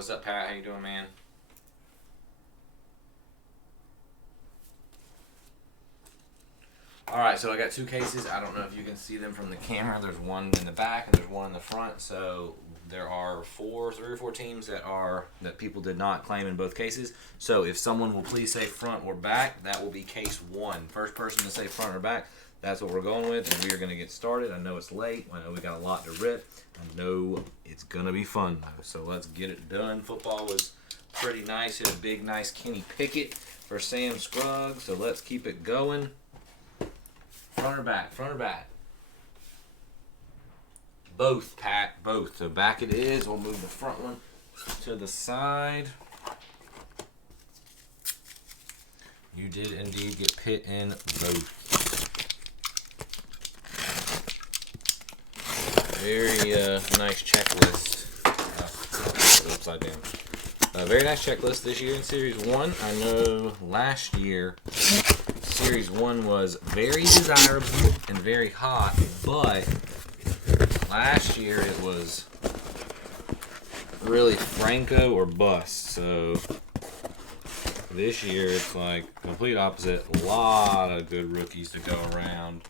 What's up, Pat? How you doing, man? All right, so I got two cases. I don't know if you can see them from the camera. There's one in the back and there's one in the front. So there are three or four teams that people did not claim in both cases. So if someone will please say front or back, that will be case one. First person to say front or back, that's what we're going with, and we are going to get started. I know it's late. I know we got a lot to rip. I know it's going to be fun, though. So let's get it done. Football was pretty nice. Hit a big, nice Kenny Pickett for Sam Scruggs. So let's keep it going. Front or back? Front or back? Both, Pat. Both. So back it is. We'll move the front one to the side. You did indeed get Pitt in both. Very nice checklist. Upside down. Very nice checklist this year in Series 1. I know last year Series 1 was very desirable and very hot, but last year it was really Franco or bust. So this year it's like complete opposite. A lot of good rookies to go around.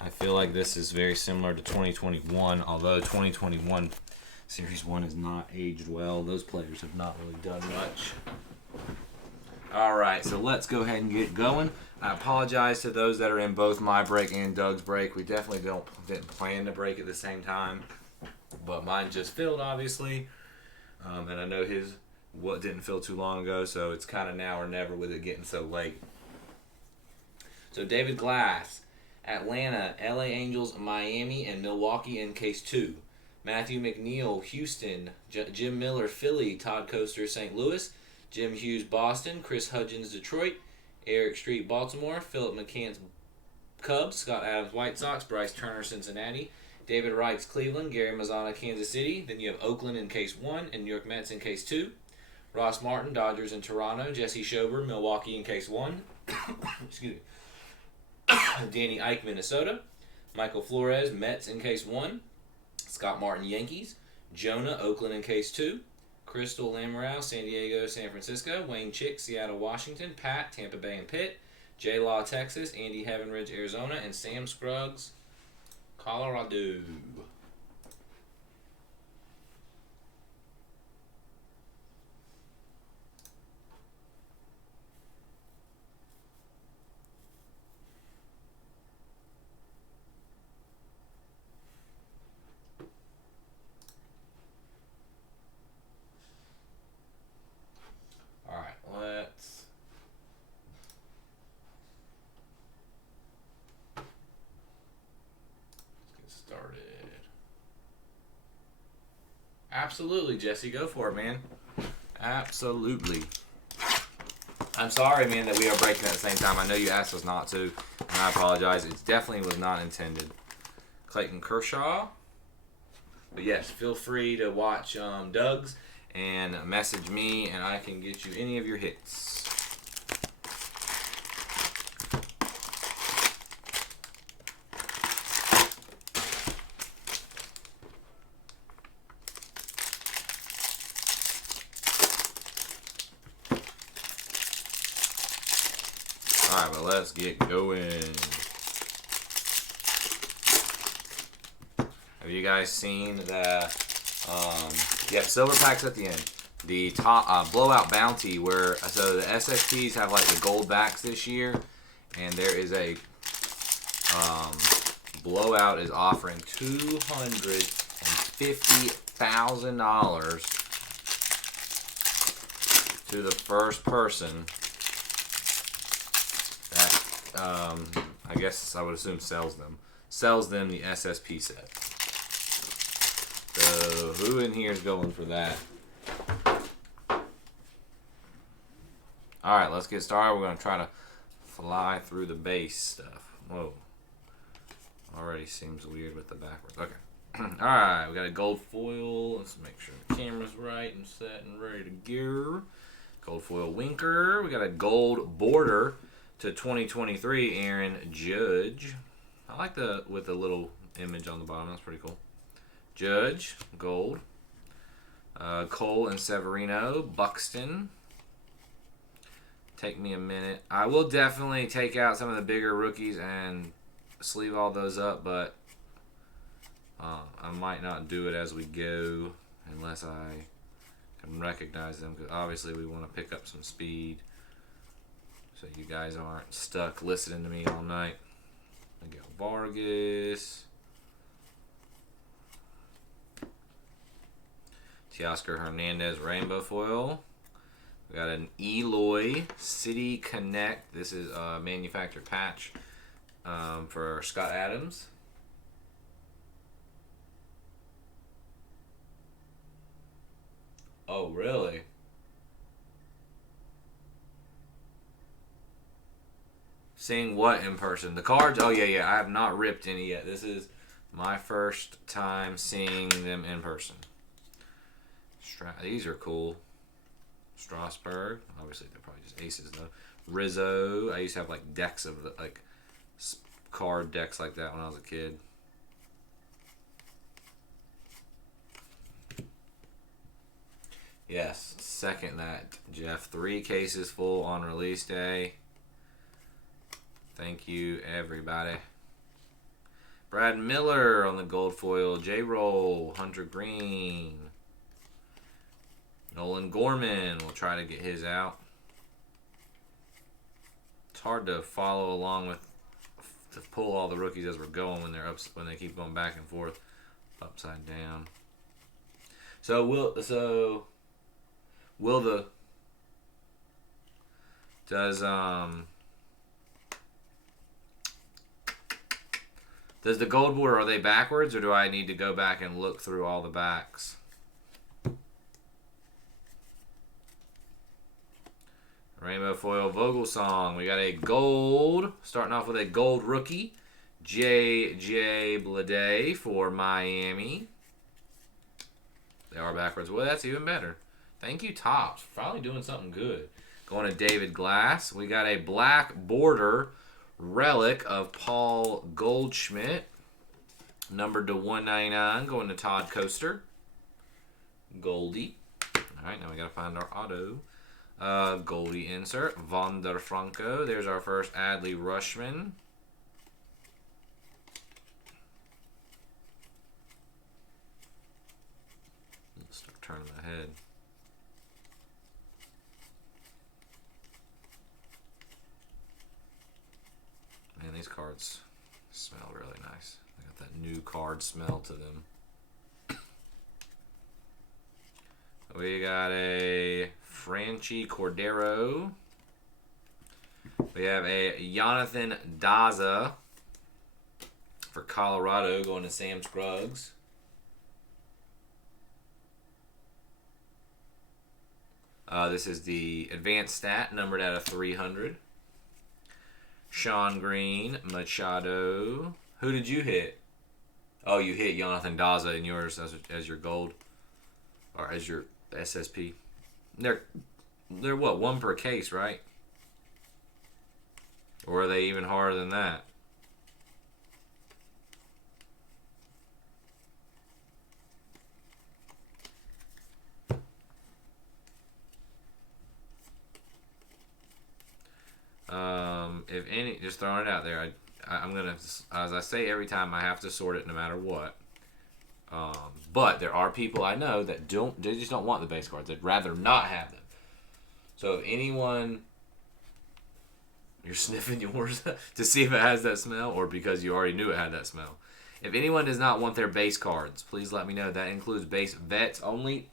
I feel like this is very similar to 2021, although 2021 Series 1 has not aged well. Those players have not really done much. Alright, so let's go ahead and get going. I apologize to those that are in both my break and Doug's break. We definitely didn't plan to break at the same time, but mine just filled, obviously. And I know his didn't fill too long ago, so it's kind of now or never with it getting so late. So David Glass, Atlanta, LA Angels, Miami, and Milwaukee in case 2. Matthew McNeil, Houston, Jim Miller, Philly, Todd Coaster, St. Louis, Jim Hughes, Boston, Chris Hudgens, Detroit, Eric Street, Baltimore, Philip McCants, Cubs, Scott Adams, White Sox, Bryce Turner, Cincinnati, David Wrights, Cleveland, Gary Mazzana, Kansas City. Then you have Oakland in case 1 and New York Mets in case 2. Ross Martin, Dodgers in Toronto, Jesse Schober, Milwaukee in case 1. Excuse me. Danny Ike, Minnesota, Michael Flores, Mets in case 1. Scott Martin, Yankees, Jonah, Oakland in case 2. Crystal Lamoureux, San Diego, San Francisco, Wayne Chick, Seattle, Washington, Pat, Tampa Bay and Pitt, J Law, Texas, Andy Heavenridge, Arizona, and Sam Scruggs, Colorado. Absolutely, Jesse. Go for it, man. Absolutely. I'm sorry, man, that we are breaking at the same time. I know you asked us not to, and I apologize. It definitely was not intended. Clayton Kershaw. But yes, feel free to watch Doug's and message me, and I can get you any of your hits. Alright, but let's get going. Have you guys seen the silver packs at the end? The top blowout bounty where so the SSPs have like the gold backs this year, and there is a blowout is offering $250,000 to the first person. I guess I would assume sells them the SSP set. So who in here is going for that? Alright, let's get started. We're going to try to fly through the base stuff. Whoa. Already seems weird with the backwards. Okay. Alright, we got a gold foil. Let's make sure the camera's right and set and ready to gear. Gold foil Winker. We got a gold border to 2023 Aaron Judge. I like with the little image on the bottom. That's pretty cool. Judge, gold. Cole and Severino, Buxton. Take me a minute. I will definitely take out some of the bigger rookies and sleeve all those up, but I might not do it as we go unless I can recognize them, because obviously we want to pick up some speed so you guys aren't stuck listening to me all night. Miguel Vargas. Teoscar Hernandez rainbow foil. We got an Eloy City Connect. This is a manufactured patch for Scott Adams. Oh, really? Seeing what in person? The cards? Oh, yeah. I have not ripped any yet. This is my first time seeing them in person. These are cool. Strasburg. Obviously, they're probably just aces, though. Rizzo. I used to have, like, decks of, like, card decks like that when I was a kid. Yes, second that, Jeff. 3 cases full on release day. Thank you, everybody. Brad Miller on the gold foil. J-Roll. Hunter Green. Nolan Gorman. We'll try to get his out. It's hard to follow along with, to pull all the rookies as we're going when they're up, when they keep going back and forth, upside down. So will the does the gold border, are they backwards, or do I need to go back and look through all the backs? Rainbow foil Vogelsong. We got a gold, starting off with a gold rookie, J.J. Bleday for Miami. They are backwards. Well, that's even better. Thank you, Topps. Probably doing something good. Going to David Glass. We got a black border relic of Paul Goldschmidt, numbered to 199. Going to Todd Coaster. Goldie. All right, now we got to find our auto. Goldie insert. Wander Franco. There's our first Adley Rutschman. Let's start turning my head. Man, these cards smell really nice. They got that new card smell to them. We got a Franchi Cordero. We have a Jonathan Daza for Colorado going to Sam Scruggs. This is the advanced stat, numbered out of 300. Sean Green, Machado. Who did you hit? Oh, you hit Jonathan Daza in yours as your gold, or as your SSP. They're what, 1 per case, right? Or are they even harder than that? If any, just throwing it out there, I'm gonna, as I say every time, I have to sort it no matter what. But there are people I know that they just don't want the base cards. They'd rather not have them. So if anyone, you're sniffing yours to see if it has that smell, or because you already knew it had that smell. If anyone does not want their base cards, please let me know. That includes base vets only.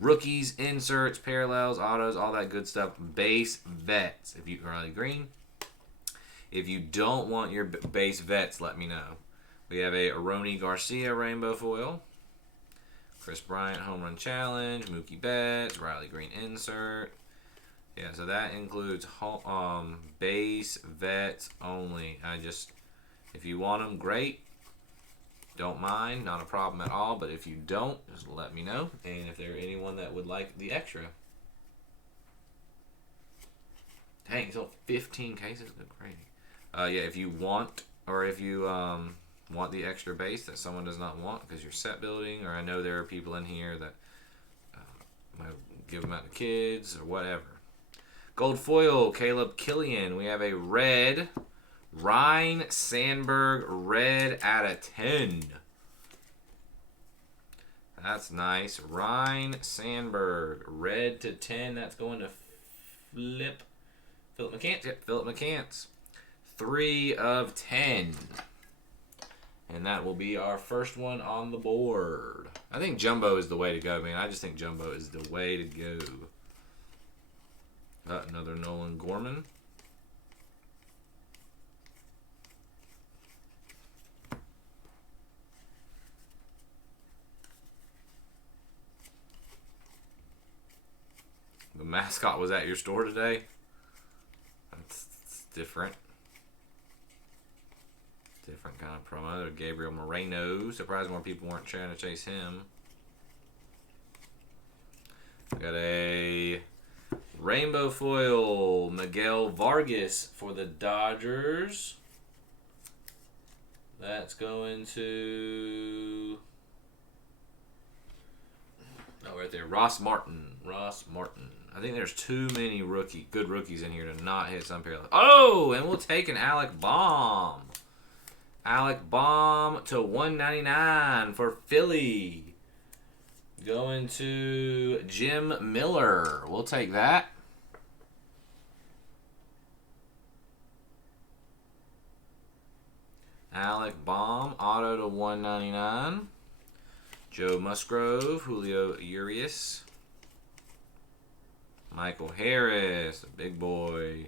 Rookies, inserts, parallels, autos, all that good stuff. Base vets. If you Riley Green. If you don't want your base vets, let me know. We have a Aroni Garcia rainbow foil. Chris Bryant home run challenge. Mookie Betts, Riley Green insert. Yeah, so that includes base vets only. If you want them, great. Don't mind, not a problem at all. But if you don't, just let me know. And if there's anyone that would like the extra. Dang, so 15 cases? Good gravy. Yeah, if you want, or if you want the extra base that someone does not want because you're set building, or I know there are people in here that might give them out to kids or whatever. Gold foil, Caleb Killian. We have a red Ryan Sandberg red out of 10. That's nice. Ryan Sandberg red to 10. That's going to Philip McCants. Yep, Philip McCants. 3 of 10. And that will be our first one on the board. I think Jumbo is the way to go, man. I just think Jumbo is the way to go. Another Nolan Gorman. The mascot was at your store today? That's different. Different kind of promo. Gabriel Moreno. Surprised more people weren't trying to chase him. Got a rainbow foil. Miguel Vargas for the Dodgers. That's going to... Oh, right there. Ross Martin. I think there's too many good rookies in here to not hit some pair. Oh, and we'll take an Alec Baum. Alec Baum to 199 for Philly. Going to Jim Miller. We'll take that. Alec Baum, auto to 199. Joe Musgrove, Julio Urias. Michael Harris, a big boy.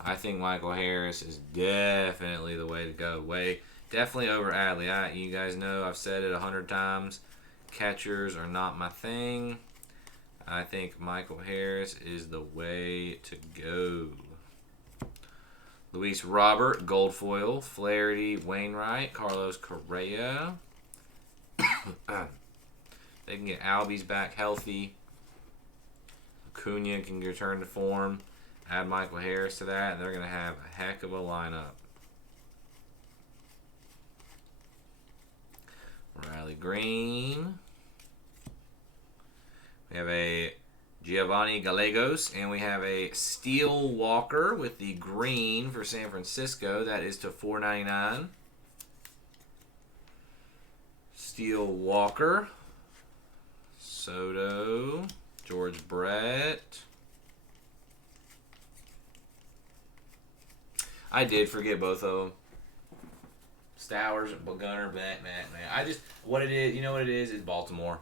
I think Michael Harris is definitely the way to go. Definitely over Adley. You guys know I've said it 100 times. Catchers are not my thing. I think Michael Harris is the way to go. Luis Robert, gold foil. Flaherty, Wainwright, Carlos Correa. They can get Albies back healthy. Acuna can return to form. Add Michael Harris to that, and they're going to have a heck of a lineup. Riley Green. We have a Giovanni Gallegos, and we have a Steel Walker with the green for San Francisco. That is to $4.99. Steel Walker. Soto. George Brett. I did forget both of them. Stowers, Gunner, man. What it is, you know what it is Baltimore.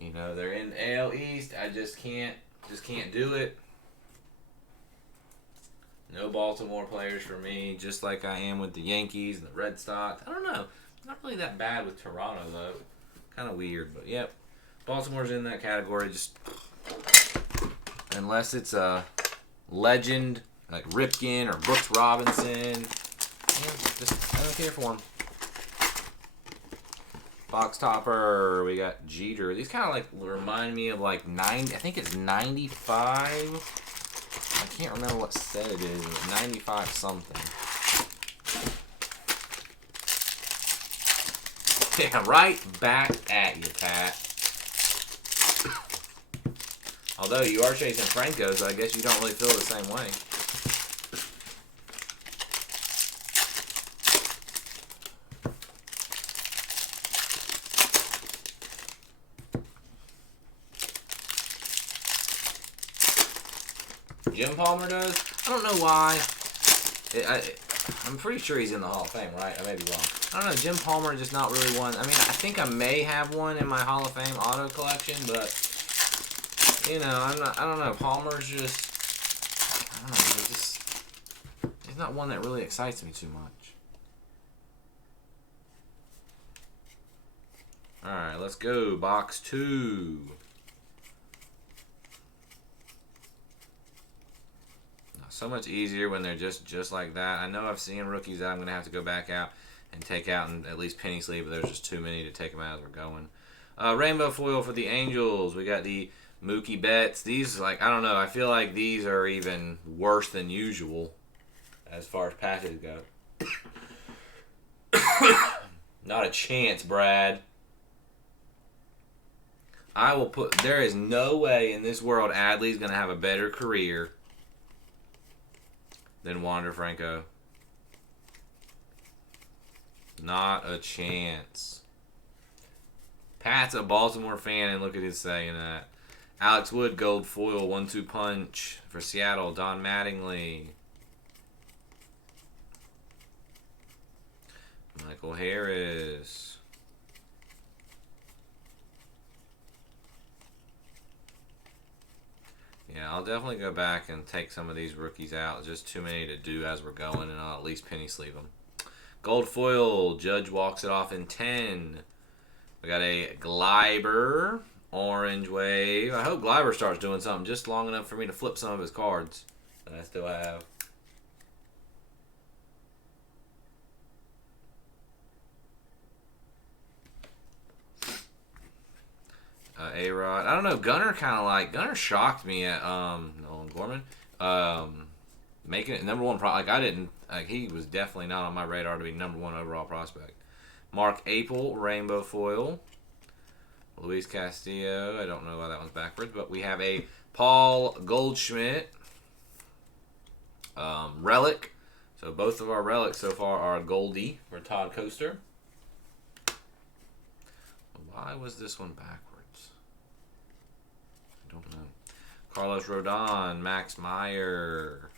You know, they're in AL East. I just can't do it. No Baltimore players for me, just like I am with the Yankees and the Red Sox. I don't know. Not really that bad with Toronto, though. Kind of weird, but yep. Baltimore's in that category, just unless it's a legend like Ripken or Brooks Robinson. I don't care for him. Box topper, we got Jeter. These kind of like remind me of like 90. I think it's 95. I can't remember what set it is. It's 95 something. Yeah, right back at you, Pat. Although you are chasing Franco, so I guess you don't really feel the same way. Jim Palmer does? I don't know why. I'm pretty sure he's in the Hall of Fame, right? I may be wrong. I don't know. Jim Palmer just not really one. I mean, I think I may have one in my Hall of Fame auto collection, but you know, I don't know. Palmer's just, I don't know. He's not one that really excites me too much. All right, let's go. Box 2. So much easier when they're just like that. I know I've seen rookies that I'm going to have to go back out and take out and at least penny sleeve, but there's just too many to take them out as we're going. Rainbow foil for the Angels. We got the Mookie Betts. These, like, I don't know. I feel like these are even worse than usual as far as patches go. Not a chance, Brad. I will put. There is no way in this world Adley's going to have a better career than Wander Franco. Not a chance. Pat's a Baltimore fan, and look at his saying that. Alex Wood, gold foil, 1-2 punch for Seattle. Don Mattingly. Michael Harris. Yeah, I'll definitely go back and take some of these rookies out. Just too many to do as we're going, and I'll at least penny sleeve them. Gold foil, Judge walks it off in 10. We got a Gleiber, orange wave. I hope Gleiber starts doing something just long enough for me to flip some of his cards that I still have. A-Rod. I don't know. Gunnar shocked me at Nolan Gorman. Making it number one. He was definitely not on my radar to be number one overall prospect. Mark Apel, rainbow foil. Luis Castillo. I don't know why that one's backwards, but we have a Paul Goldschmidt relic. So both of our relics so far are Goldie for Todd Coaster. Why was this one backwards? I don't know. Carlos Rodon, Max Meyer.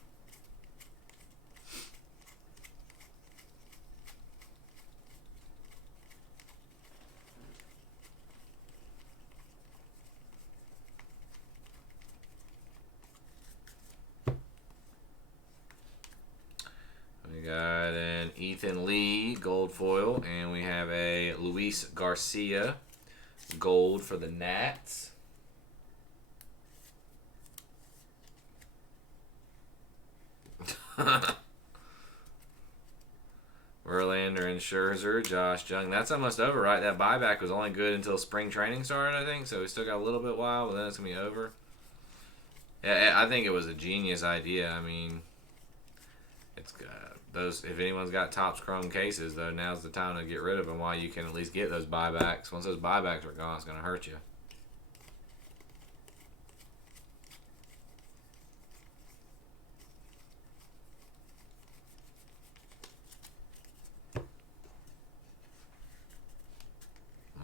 We got an Ethan Lee gold foil, and we have a Luis Garcia gold for the Nats. Verlander and Scherzer, Josh Jung. That's almost over, right? That buyback was only good until spring training started, I think. So we still got a little bit while, but then it's going to be over. Yeah, I think it was a genius idea. I mean, it's those. If anyone's got Topps Chrome cases, though, now's the time to get rid of them while you can at least get those buybacks. Once those buybacks are gone, it's going to hurt you.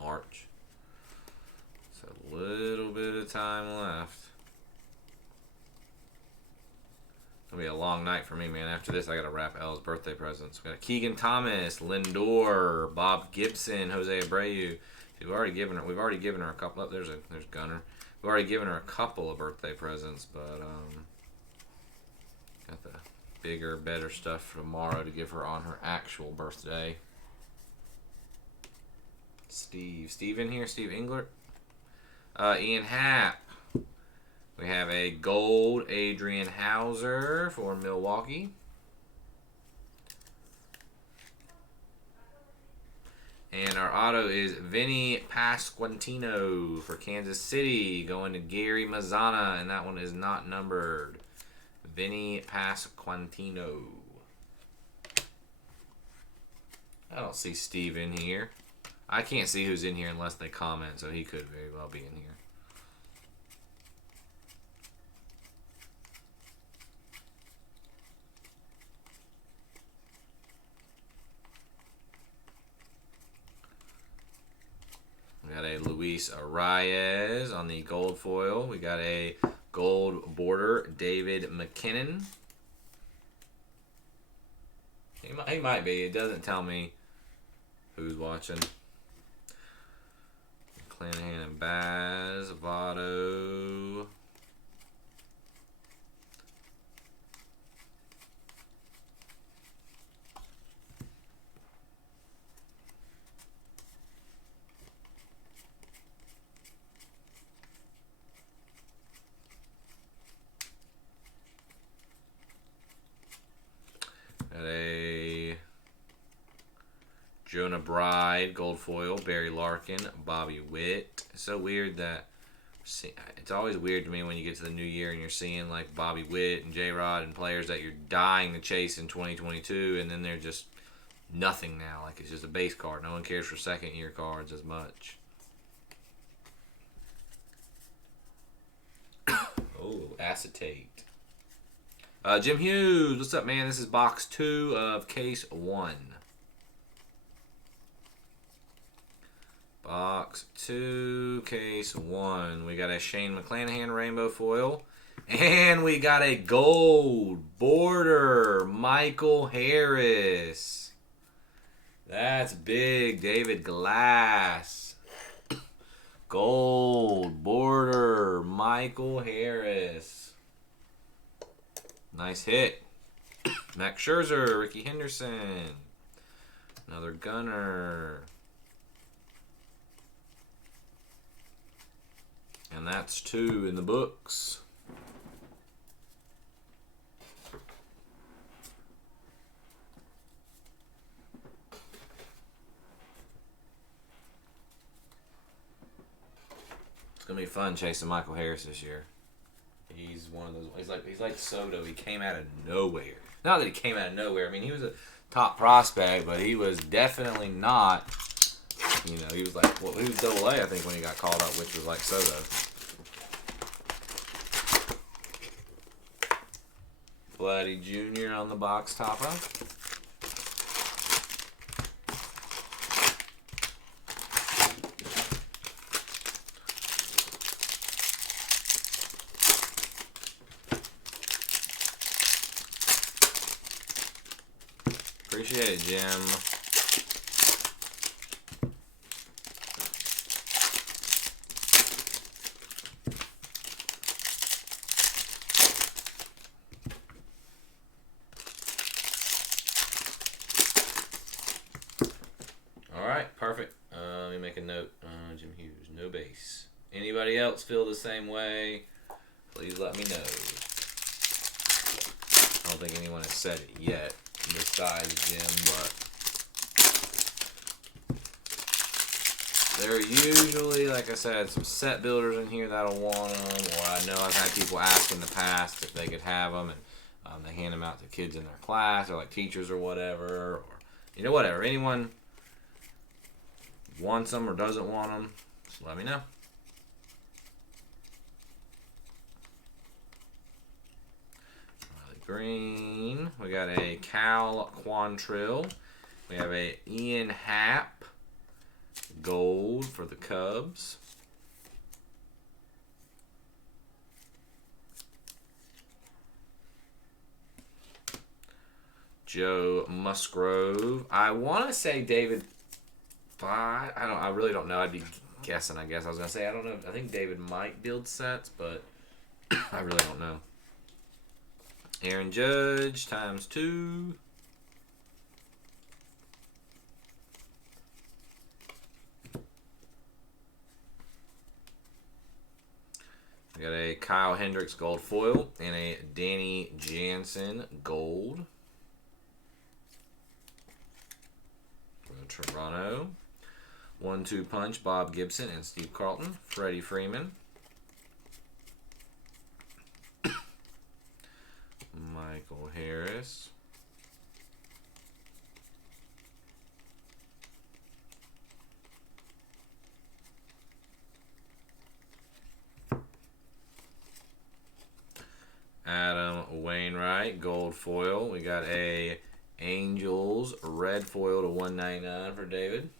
March. So a little bit of time left. It'll be a long night for me, man. After this, I got to wrap Elle's birthday presents. We got Keegan Thomas, Lindor, Bob Gibson, Jose Abreu. We've already given her a couple. Oh, there's Gunner. We've already given her a couple of birthday presents, but got the bigger, better stuff for tomorrow to give her on her actual birthday. Steve in here. Steve Englert. Ian Happ. We have a gold Adrian Hauser for Milwaukee. And our auto is Vinny Pasquantino for Kansas City, going to Gary Mazzana, and that one is not numbered. Vinny Pasquantino. I don't see Steve in here. I can't see who's in here unless they comment, so he could very well be in here. We got a Luis Arias on the gold foil. We got a gold border David McKinnon. He might be. It doesn't tell me who's watching. Clanahan and Baz, Votto. Got a Jonah Bride, gold foil, Barry Larkin, Bobby Witt. It's so weird that it's always weird to me when you get to the new year and you're seeing like Bobby Witt and J-Rod and players that you're dying to chase in 2022, and then they're just nothing now. Like, it's just a base card. No one cares for second year cards as much. Oh, acetate. Jim Hughes, what's up, man? This is box 2 of case 1. Box 2, case 1. We got a Shane McClanahan rainbow foil. And we got a gold border Michael Harris. That's big. David Glass. Gold border Michael Harris. Nice hit. Max Scherzer, Ricky Henderson. Another gunner. And that's 2 in the books. It's gonna be fun chasing Michael Harris this year. He's one of those. He's like Soto. He came out of nowhere. Not that he came out of nowhere. I mean, he was a top prospect, but he was definitely not. You know, he was like, well, he was Double A, I think, when he got called up, which was like Soto. Vladdy Jr. on the box topper. Appreciate it, Jim. Alright, perfect. Let me make a note. Jim Hughes, no base. Anybody else feel the same way? Please let me know. I don't think anyone has said it yet, besides Jim, but there are usually, like I said, some set builders in here that'll want them, or I know I've had people ask in the past if they could have them, and they hand them out to kids in their class, or like teachers or whatever, or, you know, whatever. Anyone wants them or doesn't want them, just let me know. Green. We got a Cal Quantrill. We have a Ian Happ gold for the Cubs. Joe Musgrove. I want to say David. I really don't know. I'd be guessing. I guess I was gonna say I don't know. I think David might build sets, but I really don't know. Aaron Judge times 2. We got a Kyle Hendricks gold foil and a Danny Jansen gold for Toronto. 1-2 punch, Bob Gibson and Steve Carlton. Freddie Freeman. Michael Harris. Adam Wainwright, gold foil. We got a Angels red foil to 199 for David.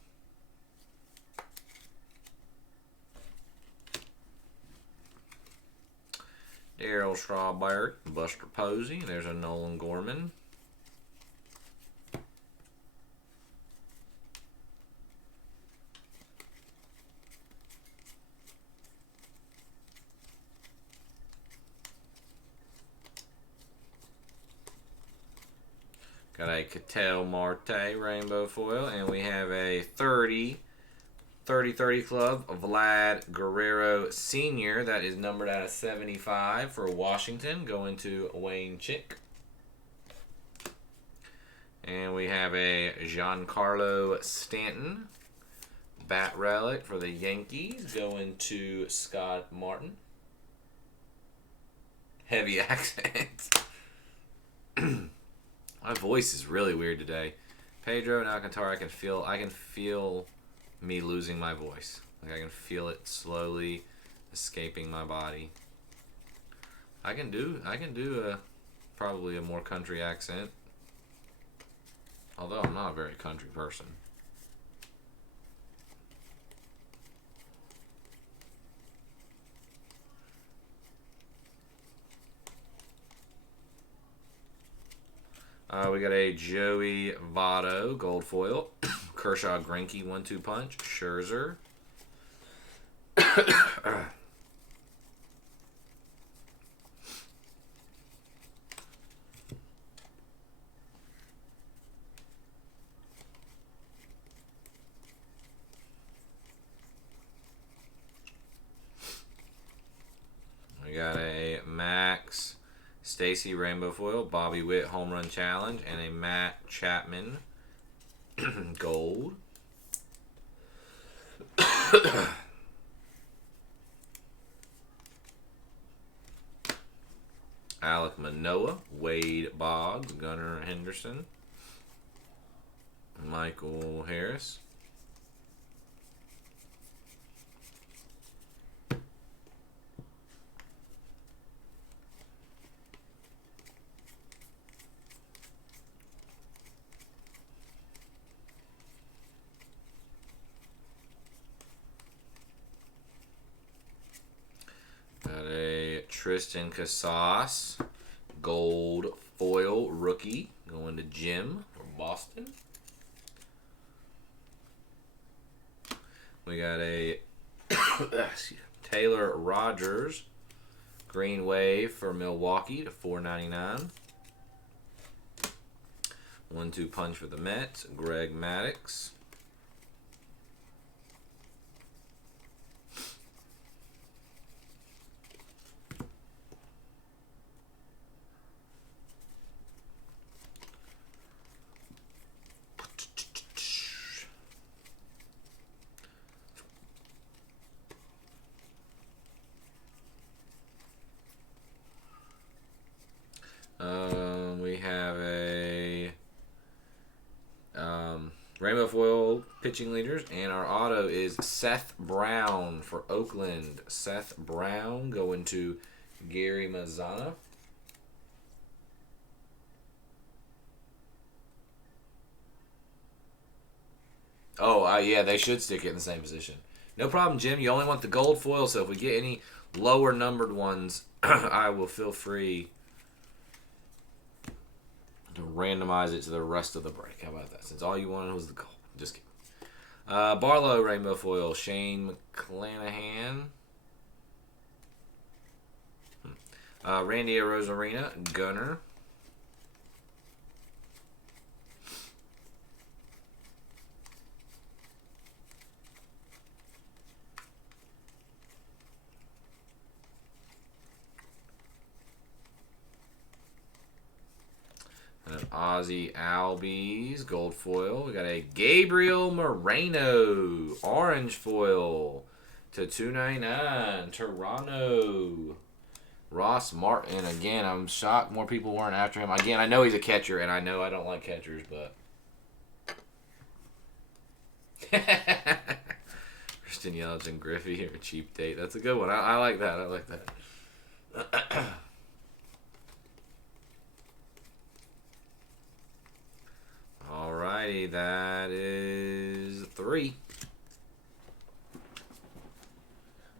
Darryl Strawberry, Buster Posey. There's a Nolan Gorman. Got a Ketel Marte rainbow foil, and we have a 30 club of Vlad Guerrero Sr. That is numbered out of 75 for Washington, going to Wayne Chick. And we have a Giancarlo Stanton bat relic for the Yankees, going to Scott Martin. Heavy accent. My voice is really weird today. Pedro and Alcantara, I can feel me losing my voice. Like I can feel it slowly escaping my body. I can do probably a more country accent. Although I'm not a very country person. We got a Joey Votto gold foil. Kershaw Greinke 1-2 punch. Scherzer. We got a Max Stacy Rainbow Foil, Bobby Witt Home Run Challenge, and a Matt Chapman Gold. Alek Manoah, Wade Boggs, Gunnar Henderson, Michael Harris. Got a Tristan Casas gold foil rookie going to Jim from Boston. We got a Taylor Rogers green wave for Milwaukee to $4.99. 1-2 punch for the Mets, Greg Maddux. We have a Rainbow Foil pitching leaders, and our auto is Seth Brown for Oakland. Seth Brown going to Gary Mazana. Oh, yeah, they should stick it in the same position. No problem, Jim. You only want the gold foil, so if we get any lower numbered ones, I will feel free to randomize it to the rest of the break. How about that? Since all you wanted was the gold. Just kidding. Barlow Rainbow Foil, Shane McClanahan. Randy Arozarena, Gunner. An Ozzy Albies gold foil. We got a Gabriel Moreno orange foil to $2.99. Toronto. Ross Martin again. I'm shocked more people weren't after him. Again, I know he's a catcher, and I know I don't like catchers, but Christian Yelich and Griffey or cheap date. That's a good one. I like that. I like that. Alrighty, that is 3.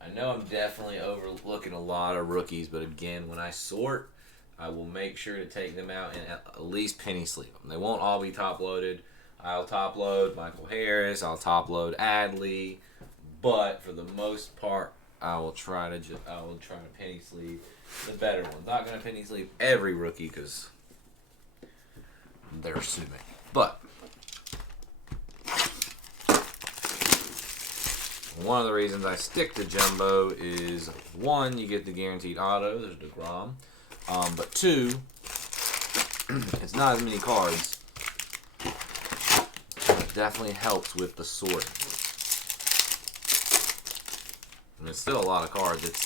I know I'm definitely overlooking a lot of rookies, but again, when I sort, I will make sure to take them out and at least penny sleeve them. They won't all be top loaded. I'll top load Michael Harris. I'll top load Adley, but for the most part, I will try to penny sleeve the better ones. Not gonna penny sleeve every rookie because they're assuming. But one of the reasons I stick to Jumbo is, 1, you get the guaranteed auto. There's DeGrom. But 2, it's not as many cards. It definitely helps with the sorting. And it's still a lot of cards. It's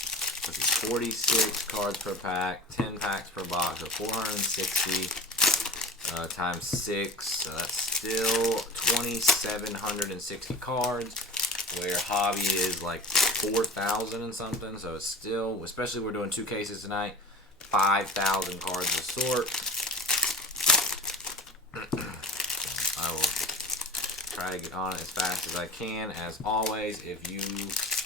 46 cards per pack, 10 packs per box, so 460 times 6. So that's still 2,760 cards, where hobby is like 4,000 and something. So it's still, especially we're doing 2 cases tonight, 5,000 cards to sort. I will try to get on it as fast as I can. As always, if you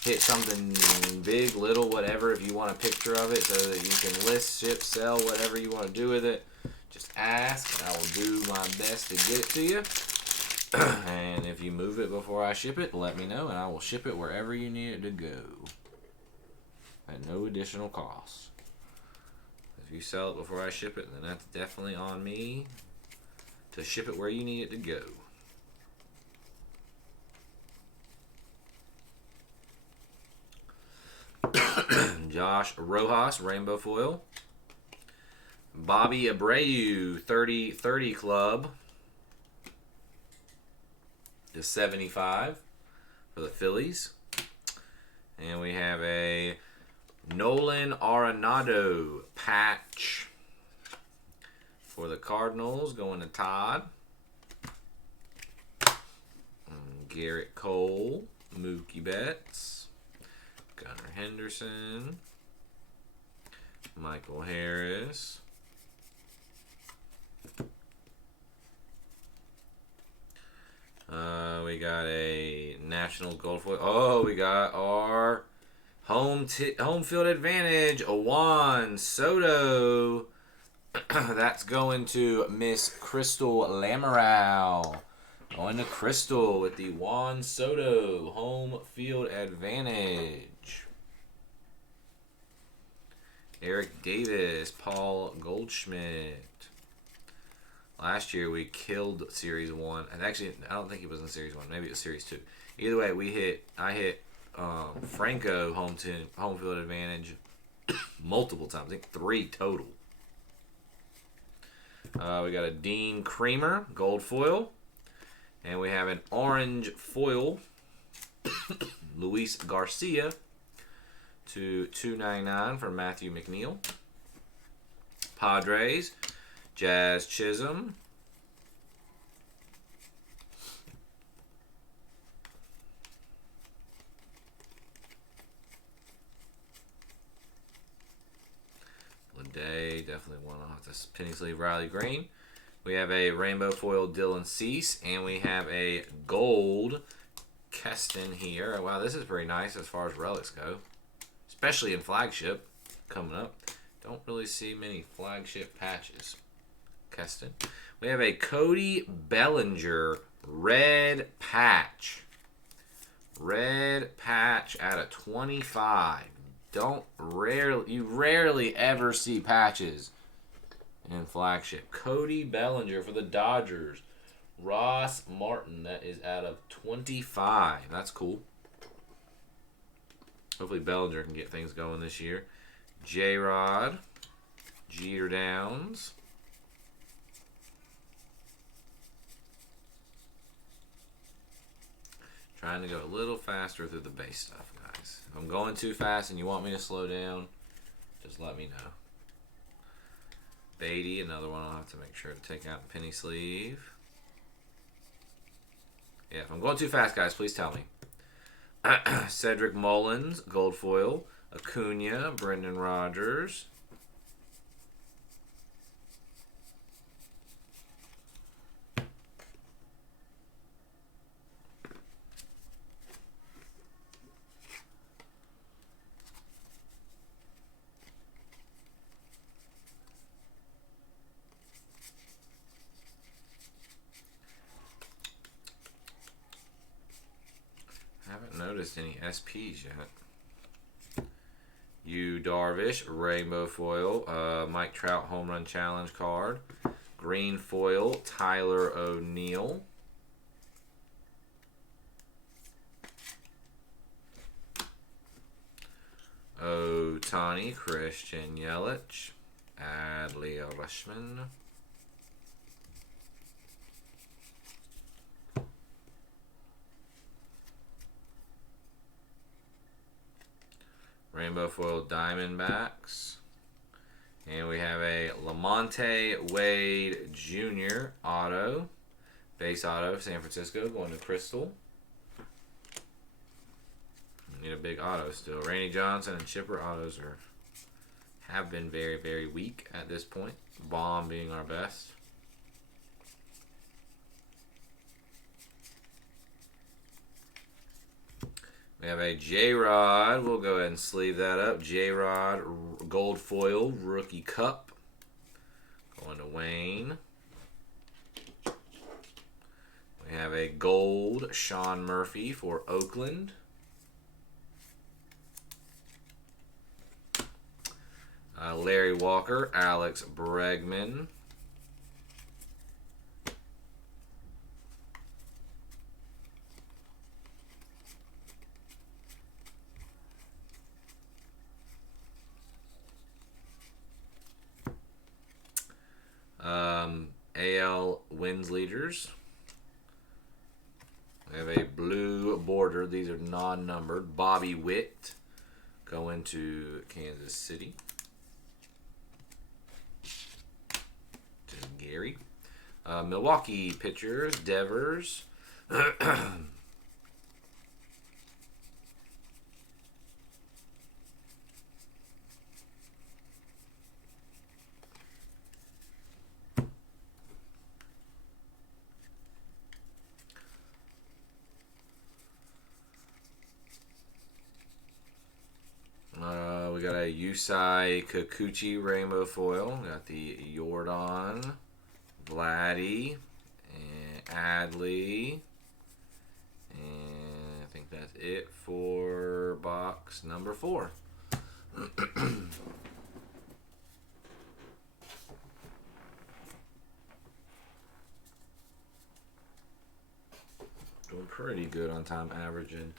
hit something big, little, whatever, if you want a picture of it so that you can list, ship, sell, whatever you want to do with it, just ask and I will do my best to get it to you. And if you move it before I ship it, let me know and I will ship it wherever you need it to go at no additional cost. If you sell it before I ship it, then that's definitely on me to ship it where you need it to go. Josh Rojas, Rainbow Foil. Bobby Abreu, 30-30 Club. To 75 for the Phillies. And we have a Nolan Arenado patch for the Cardinals, going to Todd. Garrett Cole, Mookie Betts, Gunnar Henderson, Michael Harris, we got a National Gold Foil. Oh, we got our home field advantage, a Juan Soto. That's going to Miss Crystal Lamoral. Going to Crystal with the Juan Soto home field advantage. Eric Davis, Paul Goldschmidt. Last year we killed Series 1. And actually, I don't think he was in Series 1. Maybe it was Series 2. Either way, I hit Franco home field advantage multiple times. I think 3 total. We got a Dean Creamer, gold foil. And we have an orange foil, Luis Garcia, to 299 for Matthew McNeil. Padres, Jazz Chisholm. Day, definitely one off this penny sleeve Riley Green. We have a rainbow foil Dylan Cease, and we have a gold Keston here. Wow, this is pretty nice as far as relics go, especially in flagship coming up. Don't really see many flagship patches. Keston. We have a Cody Bellinger red patch. Red patch out of 25. You rarely ever see patches in flagship. Cody Bellinger for the Dodgers. Ross Martin, that is out of 25. That's cool. Hopefully Bellinger can get things going this year. J-Rod. Jeter Downs. Trying to go a little faster through the base stuff, guys. If I'm going too fast and you want me to slow down, just let me know. Beatty, another one I'll have to make sure to take out penny sleeve. Yeah, if I'm going too fast, guys, please tell me. Cedric Mullins, gold foil. Acuna, Brendan Rodgers. Haven't noticed any SPs yet. Yu Darvish, rainbow foil. Mike Trout, home run challenge card. Green foil, Tyler O'Neill. Ohtani, Christian Yelich. Adley Rutschman. Rainbow foil Diamondbacks. And we have a Lamonte Wade Jr. auto. Base auto, San Francisco, going to Crystal. Need a big auto still. Randy Johnson and Chipper autos have been very, very weak at this point. Bomb being our best. We have a J-Rod. We'll go ahead and sleeve that up. J-Rod Gold Foil Rookie Cup. Going to Wayne. We have a gold Sean Murphy for Oakland. Larry Walker, Alex Bregman. AL wins leaders. We have a blue border. These are non-numbered. Bobby Witt going to Kansas City. To Gary. Milwaukee pitchers. Devers. We got a Yusei Kikuchi rainbow foil. We got the Jordan, Vladdy, and Adley. And I think that's it for box number 4. Doing pretty good on time averaging.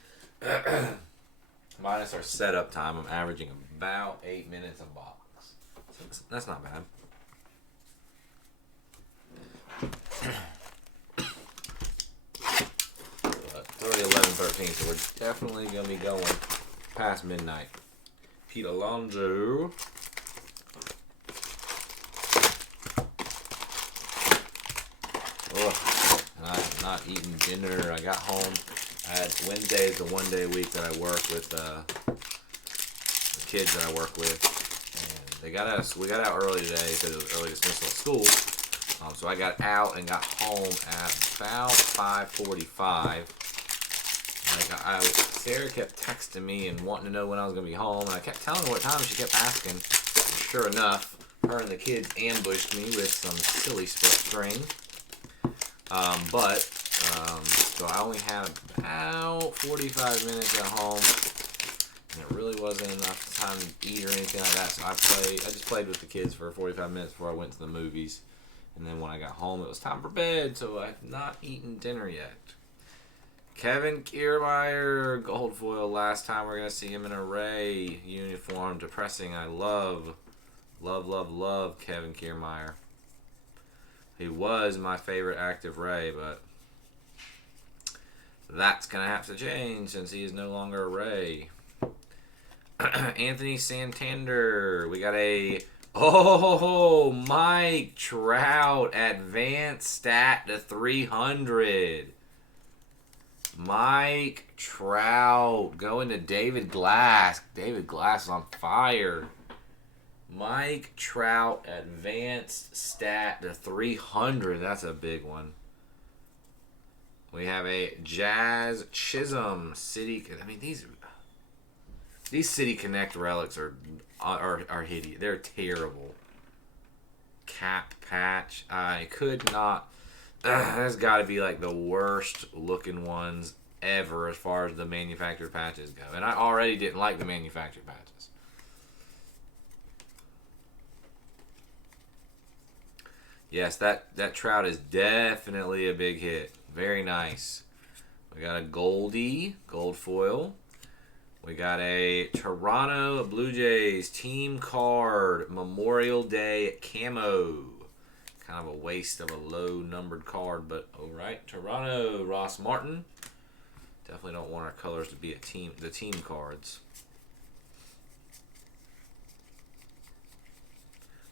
Minus our setup time, I'm averaging about 8 minutes a box. So that's not bad. It's already 11:13, so we're definitely going to be going past midnight. Pete Alonso. Ugh. And I'm not eating dinner. I got home. Wednesday is the one day a week that I work with the kids that I work with, and we got out early today because it was early dismissal at school. So I got out and got home at about 5:45. Sarah kept texting me and wanting to know when I was going to be home, and I kept telling her what time. She kept asking. And sure enough, her and the kids ambushed me with some silly string. So I only had about 45 minutes at home, and it really wasn't enough time to eat or anything like that. So I just played with the kids for 45 minutes before I went to the movies, and then when I got home, it was time for bed. So I've not eaten dinner yet. Kevin Kiermaier, gold foil. Last time we're gonna see him in a Ray uniform. Depressing. I love Kevin Kiermaier. He was my favorite active Ray, but that's going to have to change since he is no longer a Ray. Anthony Santander. We got a Mike Trout advanced stat to 300. Mike Trout going to David Glass. David Glass is on fire. Mike Trout advanced stat to 300. That's a big one. We have a Jazz Chisholm City. I mean, these City Connect relics are hideous. They're terrible. Cap patch. I could not. That's got to be like the worst looking ones ever as far as the manufactured patches go. And I already didn't like the manufactured patches. Yes, that Trout is definitely a big hit. Very nice. We got a Goldie, gold foil. We got a Toronto Blue Jays team card, Memorial Day camo. Kind of a waste of a low numbered card, but alright. Toronto, Ross Martin. Definitely don't want our colors to be the team cards.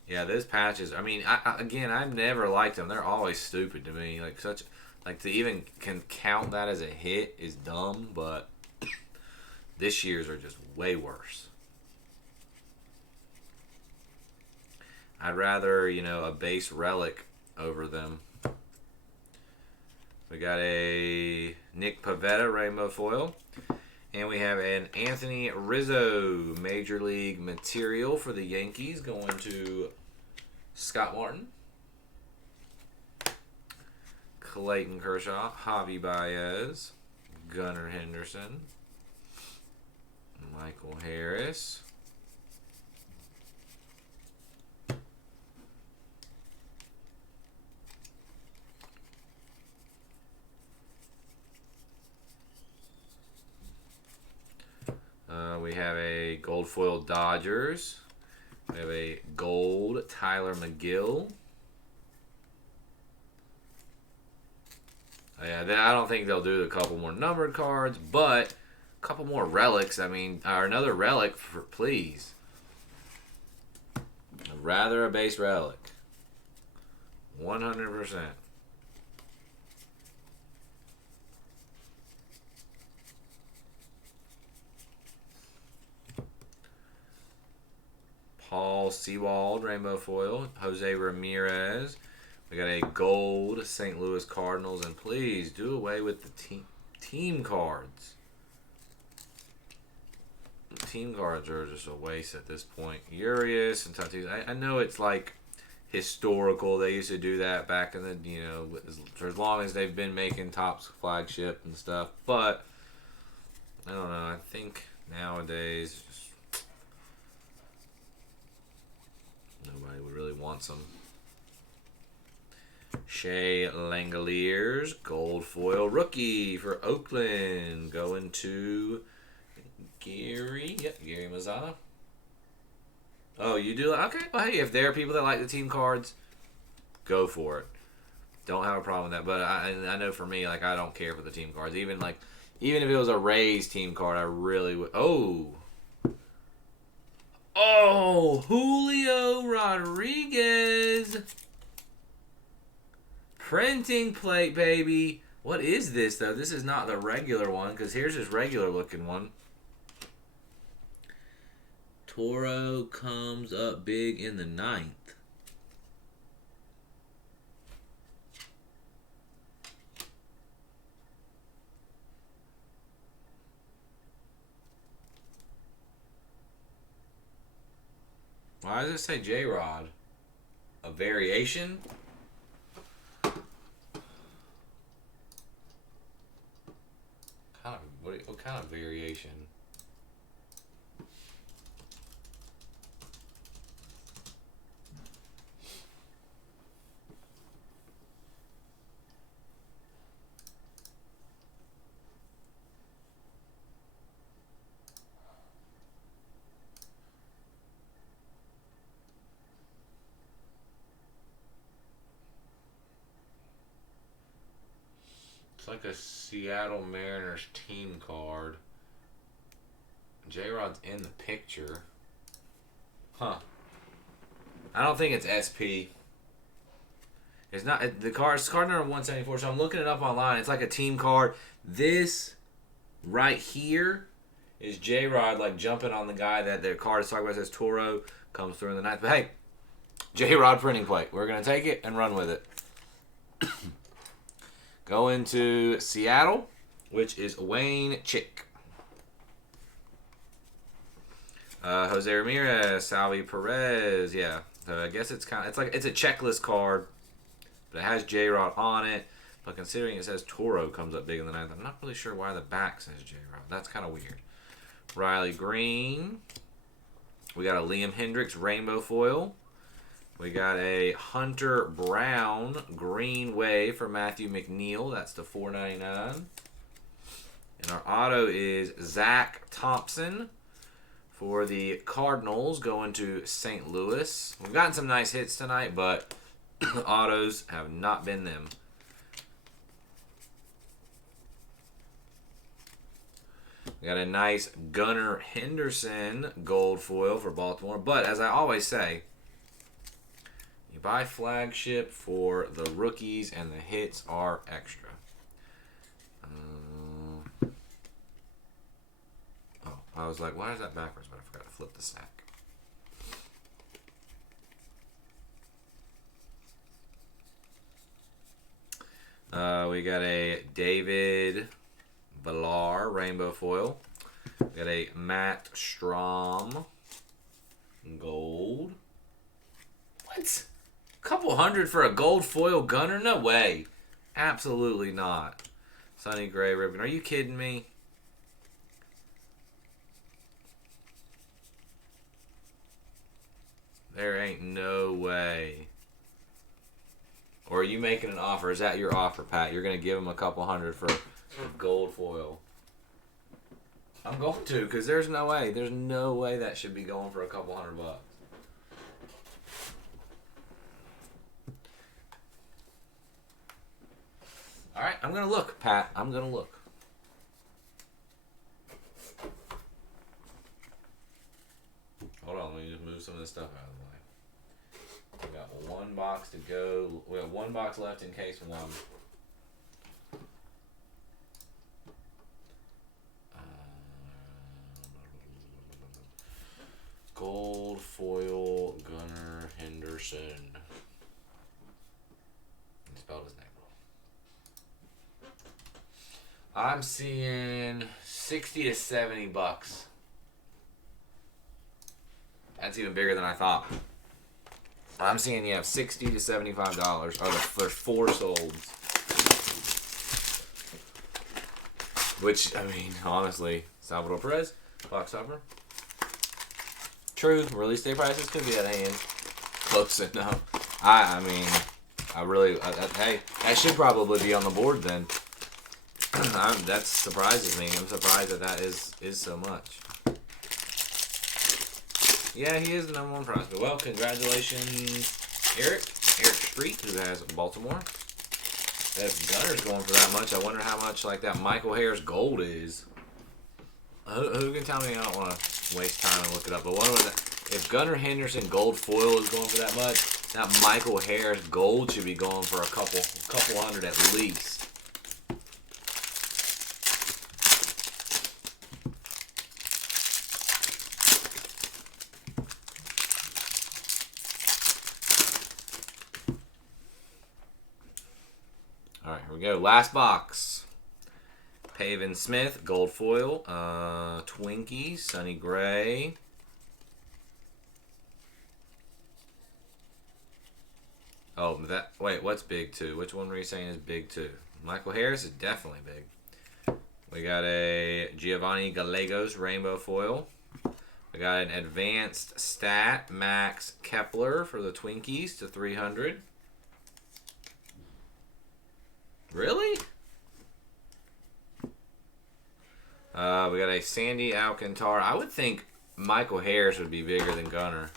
Yeah, those patches. I mean, I've never liked them. They're always stupid to me. Like Like, to even can count that as a hit is dumb, but this year's are just way worse. I'd rather, a base relic over them. We got a Nick Pivetta Rainbow Foil. And we have an Anthony Rizzo Major League Material for the Yankees going to Scott Martin. Clayton Kershaw, Javi Baez, Gunnar Henderson, Michael Harris. We have a gold foil Dodgers. We have a gold Tyler McGill. Yeah, I don't think they'll do a couple more numbered cards, but a couple more relics. I mean, or another relic, please. I'd rather a base relic. 100%. Paul Sewald Rainbow Foil. Jose Ramirez. We got a gold St. Louis Cardinals, and please do away with the team cards. Team cards are just a waste at this point. Urias and Tatis. I know it's like historical. They used to do that back in the, for as long as they've been making Topps flagship and stuff. But I don't know. I think nowadays just nobody really wants them. Shea Langoliers, gold foil rookie for Oakland, going to Gary Mazzotta. Oh, you do? Okay, well, hey, if there are people that like the team cards, go for it. Don't have a problem with that. But I know for me, like, I don't care for the team cards. Even if it was a Rays team card, I really would. Oh, Julio Rodriguez. Printing plate, baby. What is this, though? This is not the regular one, because here's his regular looking one. Toro comes up big in the 9th. Why does it say J-Rod? A variation? What kind of variation? It's like a Seattle Mariners team card. J-Rod's in the picture. Huh. I don't think it's SP. It's not. The card's card number 174, so I'm looking it up online. It's like a team card. This right here is J-Rod, like, jumping on the guy that their card is talking about. It says Toro comes through in the 9th. But hey, J-Rod printing plate. We're going to take it and run with it. Going to Seattle, which is Wayne Chick. Jose Ramirez, Salvi Perez, yeah. So I guess it's it's a checklist card, but it has J-Rod on it. But considering it says Toro comes up big in the 9th, I'm not really sure why the back says J-Rod. That's kind of weird. Riley Green. We got a Liam Hendricks Rainbow Foil. We got a Hunter Brown Green Wave for Matthew McNeil. That's the $4.99. And our auto is Zach Thompson for the Cardinals, going to St. Louis. We've gotten some nice hits tonight, but the autos have not been them. We got a nice Gunnar Henderson gold foil for Baltimore. But as I always say, you buy flagship for the rookies and the hits are extra. was like, why is that backwards? But I forgot to flip the stack. We got a David Villar rainbow foil. We got a Matt Strom gold. What? A couple hundred for a gold foil Gunner? No way. Absolutely not. Sonny Gray ribbon. Are you kidding me? There ain't no way. Or are you making an offer? Is that your offer, Pat? You're going to give him a couple hundred for gold foil. I'm going to, because there's no way. There's no way that should be going for a couple $100. All right, I'm going to look, Pat. I'm going to look. Hold on, let me just move some of this stuff out of the way. We got one box to go. We have one box left in case one. Gold foil Gunnar Henderson. He spelled his name wrong. I'm seeing 60 to 70 bucks. That's even bigger than I thought. I'm seeing you have $60 to $75. There's 4 solds. Which, I mean, honestly, Salvador Perez, box topper. True, release day prices could be at hand. Close enough. I mean, I really, hey, that should probably be on the board then. That surprises me. I'm surprised that is so much. Yeah, he is the #1 prospect. Well, congratulations, Eric Street, who has Baltimore. If Gunner's going for that much, I wonder how much like that Michael Harris gold is. Who can tell me? I don't want to waste time and look it up. But if Gunnar Henderson gold foil is going for that much, that Michael Harris gold should be going for a couple hundred at least. All right, here we go. Last box. Pavin Smith, gold foil. Twinkies, Sonny Gray. Oh, wait, what's big 2? Which one were you saying is big 2? Michael Harris is definitely big. We got a Giovanni Gallegos rainbow foil. We got an advanced stat Max Kepler for the Twinkies to 300. Really? We got a Sandy Alcantara. I would think Michael Harris would be bigger than Gunnar.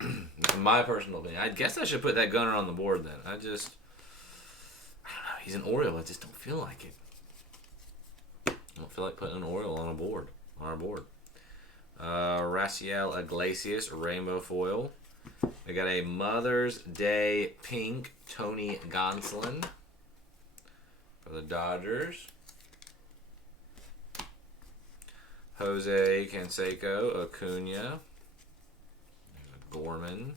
In my personal opinion. I guess I should put that Gunnar on the board then. I don't know. He's an Oriole. I just don't feel like it. I don't feel like putting an Oriole on our board. Raciel Iglesias, rainbow foil. We got a Mother's Day pink Tony Gonsolin for the Dodgers. Jose Canseco, Acuna. There's a Gorman.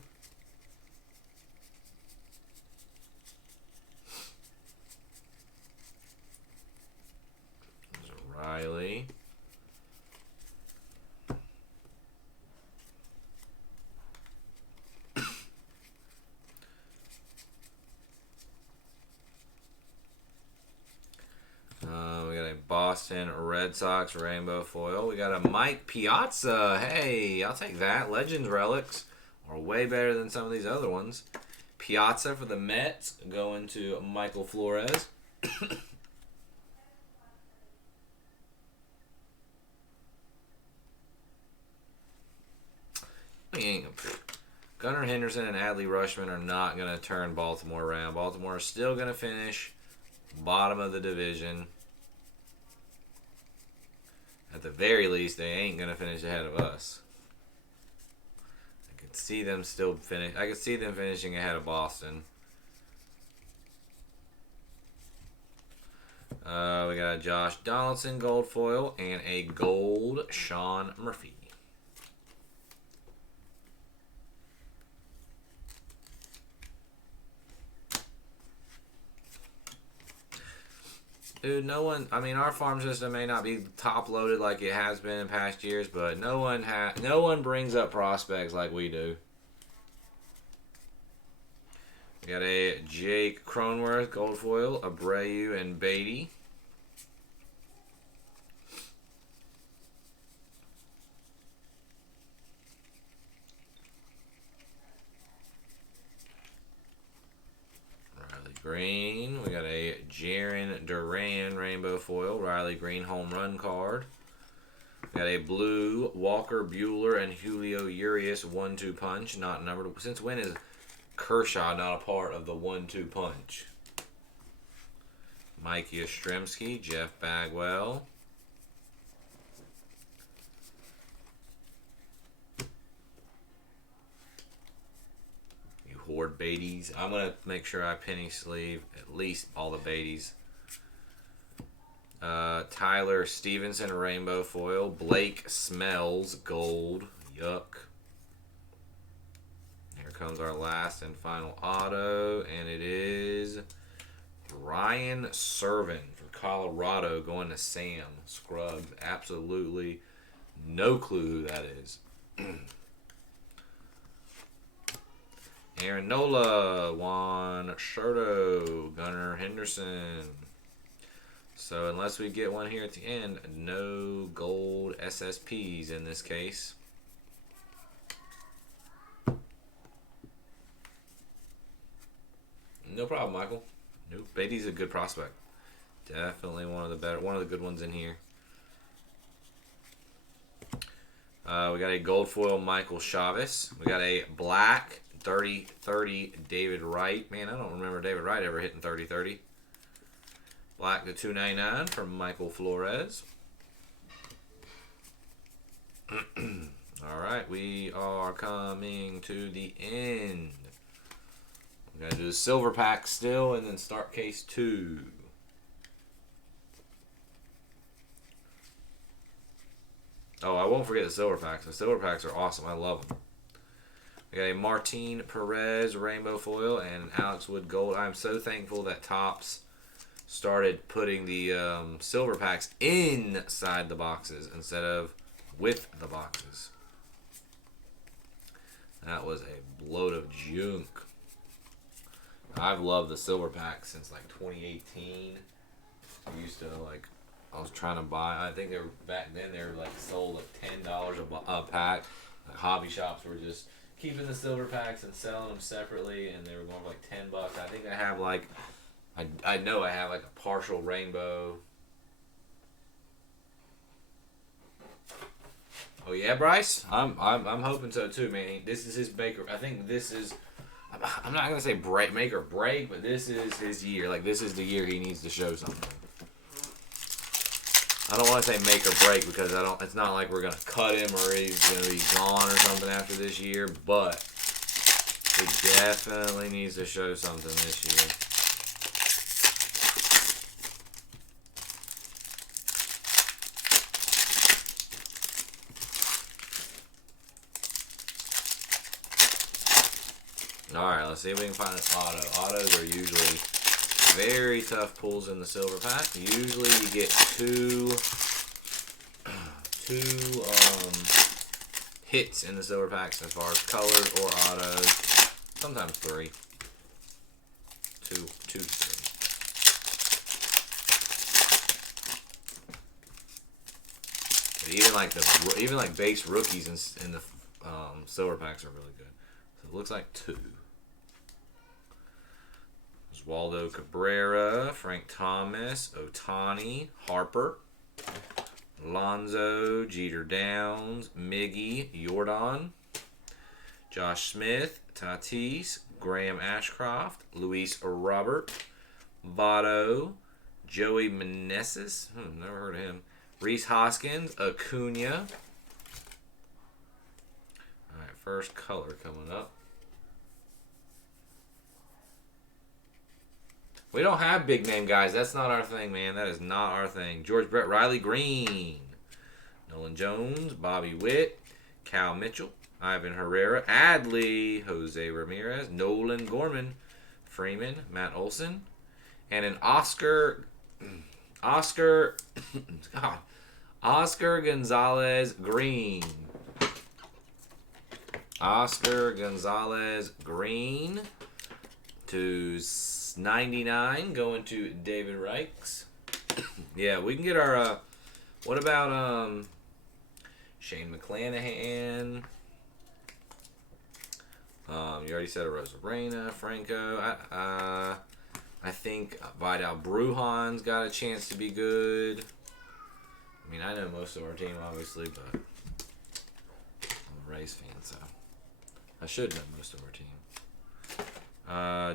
There's a Riley. We got a Boston Red Sox rainbow foil. We got a Mike Piazza. Hey, I'll take that. Legends relics are way better than some of these other ones. Piazza for the Mets going to Michael Flores. Gunnar Henderson and Adley Rutschman are not going to turn Baltimore around. Baltimore is still going to finish bottom of the division. At the very least, they ain't going to finish ahead of us. I could see them finishing ahead of Boston. We got a Josh Donaldson gold foil and a gold Sean Murphy. Dude, no one. I mean, our farm system may not be top loaded like it has been in past years, but no one brings up prospects like we do. We got a Jake Cronenworth gold foil, Abreu, and Beatty. Riley Green. We got a Jarren Duran rainbow foil, Riley Green home run card. We got a blue Walker Buehler and Julio Urias 1-2 punch, not numbered. Since when is Kershaw not a part of the 1-2 punch? Mike Yastrzemski, Jeff Bagwell. You hoard Beatties. I'm going to make sure I penny sleeve at least all the Beatties. Tyler Stevenson, rainbow foil. Blake Smells, gold. Yuck. Here comes our last and final auto, and it is Ryan Serven for Colorado going to Sam. Scrub. Absolutely no clue who that is. Aaron Nola, Juan Scherto, Gunnar Henderson. So unless we get one here at the end, no gold SSPs in this case. No problem, Michael. Nope. Beatty's a good prospect. Definitely one of the good ones in here. We got a gold foil Michael Chavez. We got a black 30-30 David Wright. Man, I don't remember David Wright ever hitting 30-30. Black to 299 from Michael Flores. All right, we are coming to the end. We're going to do the silver pack still and then start case 2. Oh, I won't forget the silver packs. The silver packs are awesome. I love them. We got a Martin Perez rainbow foil and an Alex Wood gold. I'm so thankful that Topps started putting the silver packs inside the boxes instead of with the boxes. That was a load of junk. I've loved the silver packs since like 2018. I used to I was trying to buy. I think they were back then. They were like sold at $10 a pack. Like hobby shops were just keeping the silver packs and selling them separately, and they were going for like $10. I think I have like. I know I have like a partial rainbow. Oh yeah, Bryce. I'm hoping so too, man. This is his Baker. I think this is. I'm not gonna say make or break, but this is his year. Like this is the year he needs to show something. I don't want to say make or break because It's not like we're gonna cut him or he's gonna be gone or something after this year. But he definitely needs to show something this year. Alright, let's see if we can find an auto. Autos are usually very tough pulls in the silver pack. Usually you get two hits in the silver packs as far as colors or autos. Sometimes 3. Two to 3. But even like base rookies in the silver packs are really good. So it looks like 2. Waldo Cabrera, Frank Thomas, Ohtani, Harper, Alonso, Jeter Downs, Miggy, Jordan, Josh Smith, Tatis, Graham Ashcroft, Luis Robert, Votto, Joey Meneses, never heard of him, Reese Hoskins, Acuna. All right, first color coming up. We don't have big name guys. That's not our thing, man. That is not our thing. George Brett, Riley Green, Nolan Jones, Bobby Witt, Cal Mitchell, Ivan Herrera, Adley, Jose Ramirez, Nolan Gorman, Freeman, Matt Olson, and an Oscar God, Oscar Gonzalez Green. Oscar Gonzalez Green to 99, going to David Reichs. Yeah, we can get our. What about Shane McClanahan? You already said a Rosarena, Franco. I think Vidal Brujan's got a chance to be good. I mean, I know most of our team, obviously, but I'm a Rays fan, so I should know most of our team.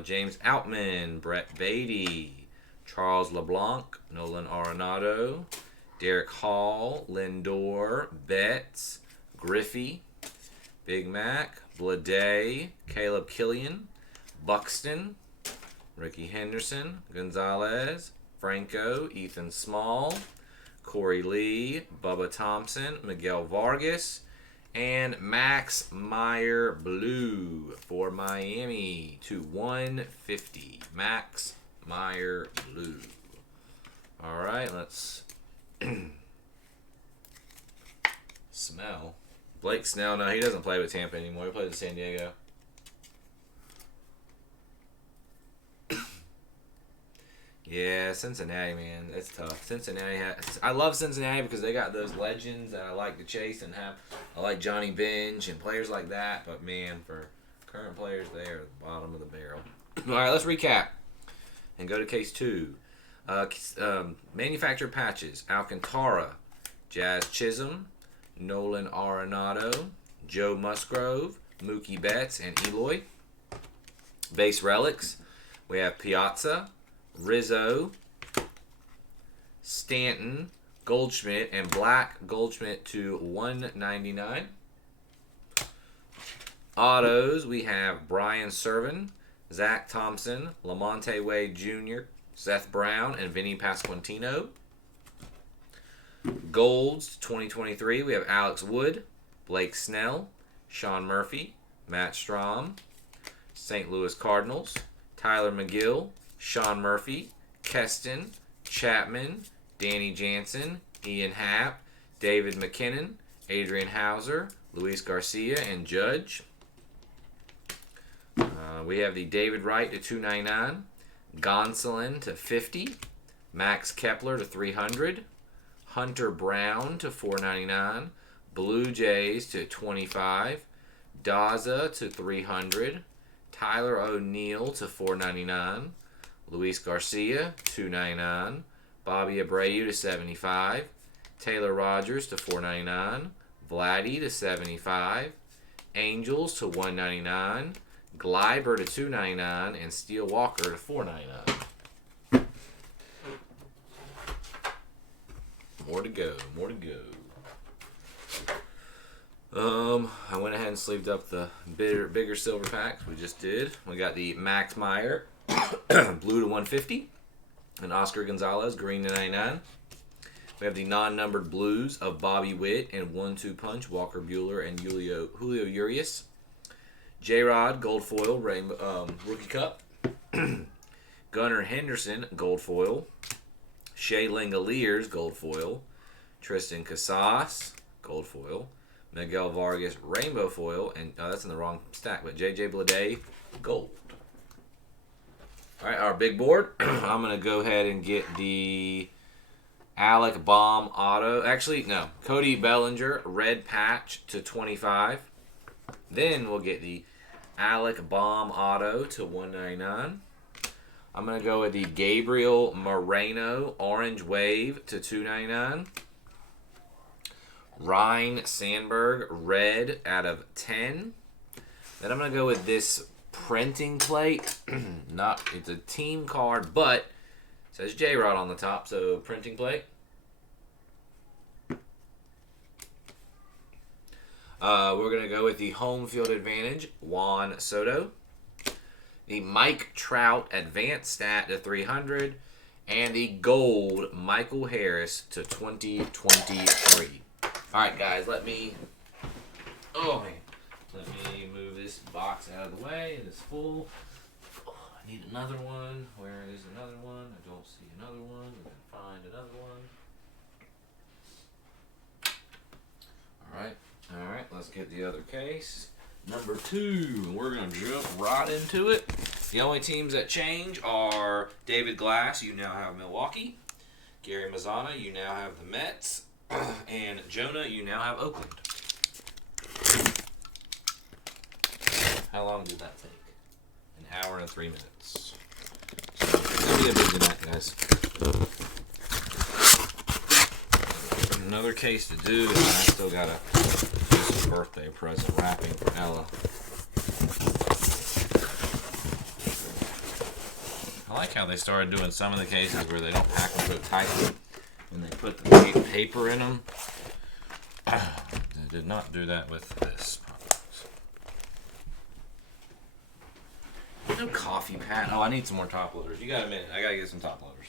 James Outman, Brett Beatty, Charles LeBlanc, Nolan Arenado, Derek Hall, Lindor, Betts, Griffey, Big Mac, Blade, Caleb Killian, Buxton, Ricky Henderson, Gonzalez, Franco, Ethan Small, Corey Lee, Bubba Thompson, Miguel Vargas, and Max Meyer Blue for Miami to 150. Max Meyer Blue. All right, let's smell. Blake Snell, no, he doesn't play with Tampa anymore. He plays with San Diego. Yeah, Cincinnati, man, it's tough. Cincinnati, I love Cincinnati because they got those legends that I like to chase and have. I like Johnny Bench and players like that, but man, for current players, they are the bottom of the barrel. All right, let's recap and go to case 2. Manufactured patches: Alcantara, Jazz Chisholm, Nolan Arenado, Joe Musgrove, Mookie Betts, and Eloy. Base relics: we have Piazza, Rizzo, Stanton, Goldschmidt, and Black Goldschmidt to 199. Autos, we have Brian Serven, Zach Thompson, Lamonte Wade Jr., Seth Brown, and Vinny Pasquantino. Golds 2023, we have Alex Wood, Blake Snell, Sean Murphy, Matt Strahm. St. Louis Cardinals, Tyler McGill, Sean Murphy, Keston, Chapman, Danny Jansen, Ian Happ, David McKinnon, Adrian Hauser, Luis Garcia, and Judge. We have the David Wright to 299, Gonsolin to 50, Max Kepler to 300, Hunter Brown to 499, Blue Jays to 25, Daza to 300, Tyler O'Neill to 499, Luis Garcia, 299. Bobby Abreu to 75. Taylor Rogers to 499. Vladdy to 75. Angels to 199. Gleiber to 299. And Steele Walker to 499. More to go. More to go. I went ahead and sleeved up the bigger silver packs we just did. We got the Max Meyer blue to 150, and Oscar Gonzalez green to 99. We have the non-numbered blues of Bobby Witt and 1-2 punch Walker Buehler and Julio Urias. J-Rod gold foil rookie cup. Gunnar Henderson gold foil. Shea Langoliers gold foil. Tristan Casas gold foil. Miguel Vargas rainbow foil, and that's in the wrong stack, but JJ Bleday gold. All right, our big board. I'm going to go ahead and get the Alec Baum auto. Actually, no. Cody Bellinger red patch to 25. Then we'll get the Alec Baum auto to 199. I'm going to go with the Gabriel Moreno orange wave to 299. Ryan Sandberg red out of 10. Then I'm going to go with this printing plate. It's a team card, but it says J-Rod on the top, so printing plate. We're going to go with the home field advantage, Juan Soto. the Mike Trout Advanced Stat to 300, and the gold Michael Harris to 2023. All right, guys, let me move this box out of the way. It is full. Oh, I need another one. Where is another one? I don't see another one. I'm going to find another one. All right, let's get the other case. Number 2, we're going to jump right into it. The only teams that change are David Glass, you now have Milwaukee. Gary Mazzana, you now have the Mets. And Jonah, you now have Oakland. How long did that take? An hour and 3 minutes. So it's going to be a busy night, guys. Another case to do, and I still got to do some birthday present wrapping for Ella. I like how they started doing some of the cases where they don't pack them so tightly and they put the paper in them. They did not do that with this product. No coffee pad. Oh, I need some more top loaders. You got a minute. I got to get some top loaders.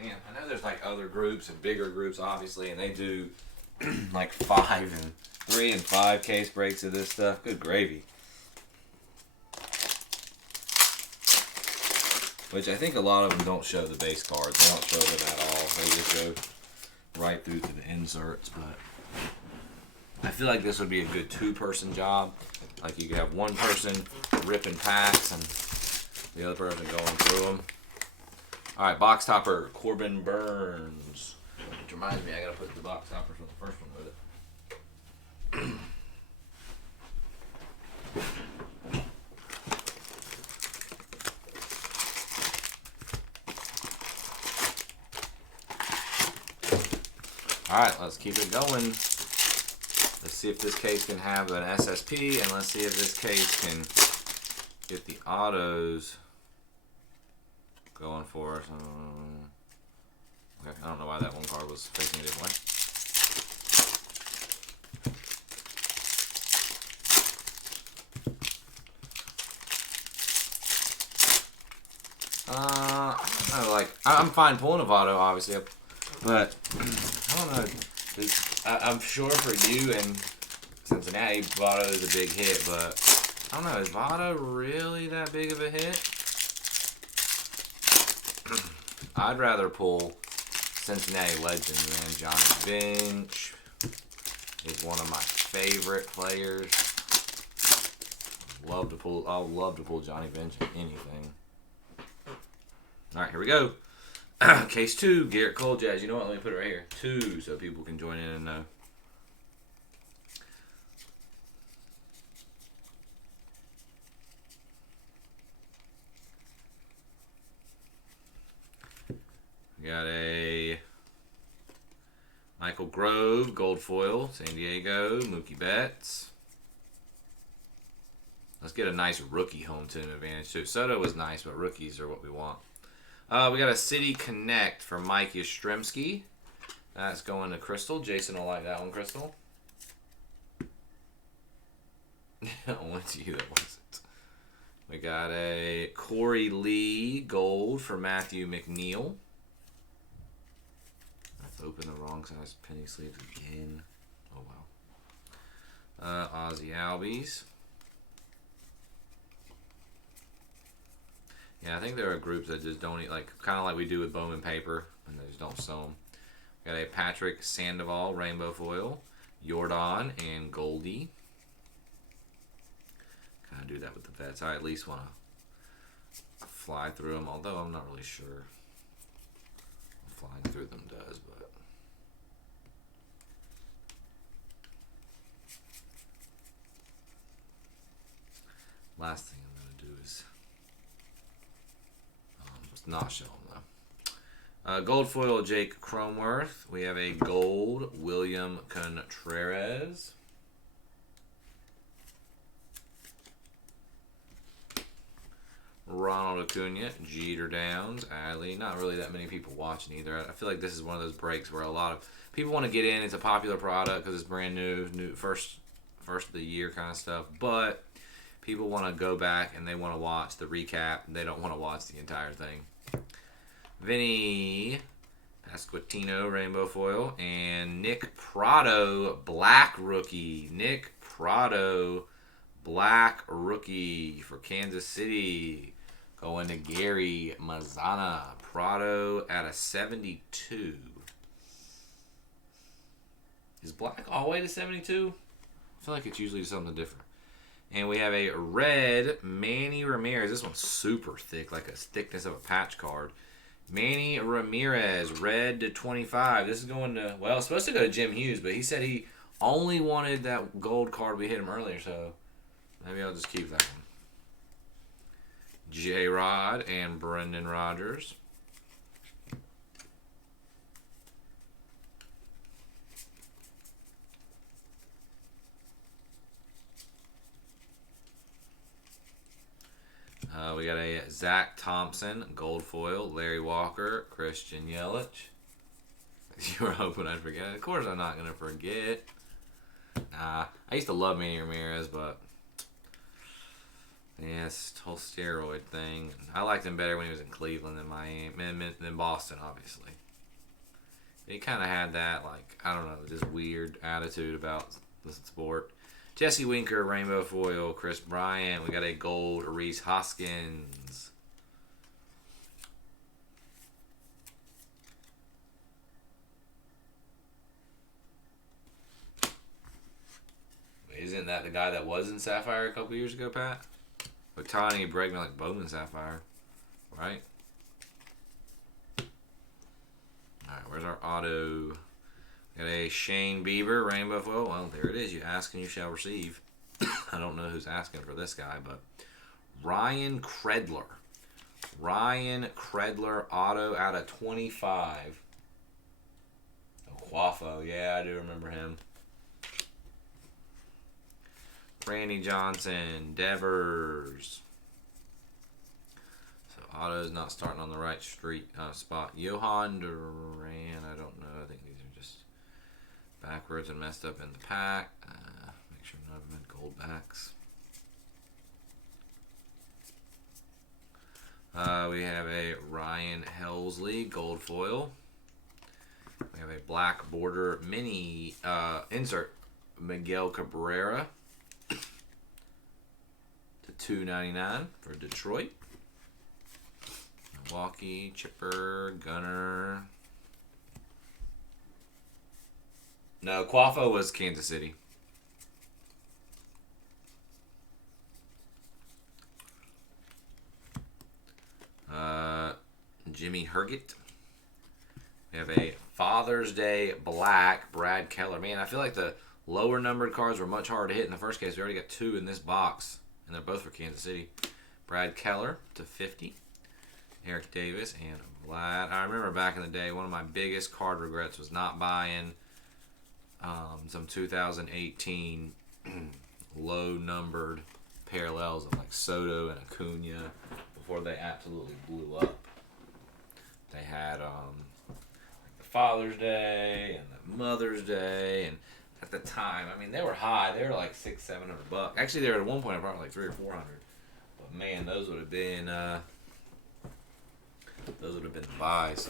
Man, I know there's like other groups and bigger groups, obviously, and they do like 3 and 5 case breaks of this stuff. Good gravy. Which I think a lot of them don't show the base cards. They don't show them at all. They just go right through to the inserts. But I feel like this would be a good 2-person job. Like you could have one person ripping packs and the other person going through them. All right, box topper, Corbin Burns. Which reminds me, I gotta put the box topper from the first one with it. All right, let's keep it going. Let's see if this case can have an SSP, and let's see if this case can get the autos going for us. Okay, I don't know why that one card was facing a different way. I don't know, like, I'm fine pulling a Votto, obviously, but I don't know. I'm sure for you and Cincinnati, Votto is a big hit, but I don't know, is Votto really that big of a hit? I'd rather pull Cincinnati legend than Johnny Bench. He's one of my favorite players. I'll love to pull Johnny Bench in anything. All right, here we go. Case 2, Garrett Cole Jazz. You know what? Let me put it right here. 2, so people can join in and know. We got a Michael Grove, gold foil, San Diego, Mookie Betts. Let's get a nice rookie home team advantage too. Soto was nice, but rookies are what we want. We got a City Connect for Mike Yastrzemski. That's going to Crystal. Jason will like that one, Crystal. Only to you that wasn't. We got a Corey Lee gold for Matthew McNeil. Let's open the wrong size penny sleeves again. Oh wow. Ozzy Albies. Yeah, I think there are groups that just don't eat, like, kind of like we do with Bowman paper, and they just don't sew them. Got a Patrick Sandoval rainbow foil, Jordan, and Goldie. Kind of do that with the vets. I at least want to fly through them, although I'm not really sure what flying through them does, but last thing I'm going to do is not show them though. Gold foil Jake Cronworth. We have a gold William Contreras. Ronald Acuna, Jeter Downs, Adley. Not really that many people watching either. I feel like this is one of those breaks where a lot of people want to get in. It's a popular product because it's brand new, first of the year kind of stuff. But people want to go back and they want to watch the recap. They don't want to watch the entire thing. Vinny Pasquantino, Rainbow Foil, and Nick Prado, Black Rookie. Nick Prado, Black Rookie for Kansas City. Going to Gary Mazana. Prado at a 72. Is black all the way to 72? I feel like it's usually something different. And we have a red Manny Ramirez. This one's super thick, like a thickness of a patch card. Manny Ramirez, red to 25. This is going to, well, it's supposed to go to Jim Hughes, but he said he only wanted that gold card we hit him earlier, so maybe I'll just keep that one. J-Rod and Brendan Rodgers. We got a Zach Thompson, gold foil, Larry Walker, Christian Yelich. You were hoping I'd forget. Of course I'm not going to forget. I used to love Manny Ramirez, but yeah, this whole steroid thing. I liked him better when he was in Cleveland than Boston, obviously. He kind of had that, like, I don't know, just weird attitude about the sport. Jesse Winker, Rainbow Foil, Chris Bryant. We got a gold Reese Hoskins. Isn't that the guy that was in Sapphire a couple years ago, Pat? Ohtani, Bregman, like Bowman Sapphire, right? All right, where's our auto? Got a Shane Bieber, Rainbow Foil. Well, there it is. You ask and you shall receive. I don't know who's asking for this guy, but Ryan Kredler. Ryan Kredler, auto out of 25. Oh, Quaffo. Yeah, I do remember him. Randy Johnson, Devers. So auto's not starting on the right spot. Johan Duran, I don't know. I think these are just backwards and messed up in the pack. Make sure none of them had gold backs. We have a Ryan Helsley, gold foil. We have a black border mini insert, Miguel Cabrera. $2.99 for Detroit. Milwaukee, Chipper, Gunner. No, Quaffo was Kansas City. Jimmy Herget. We have a Father's Day black Brad Keller. Man, I feel like the lower numbered cards were much harder to hit in the first case. We already got two in this box. And they're both for Kansas City. Brad Keller to 50. Eric Davis and Vlad. I remember back in the day, one of my biggest card regrets was not buying some 2018 low-numbered parallels of like Soto and Acuna before they absolutely blew up. They had like the Father's Day and the Mother's Day, and at the time, I mean, they were high. They were like $600-700. Actually, they were at one point probably like $300 or $400. But man, those would have been the buys.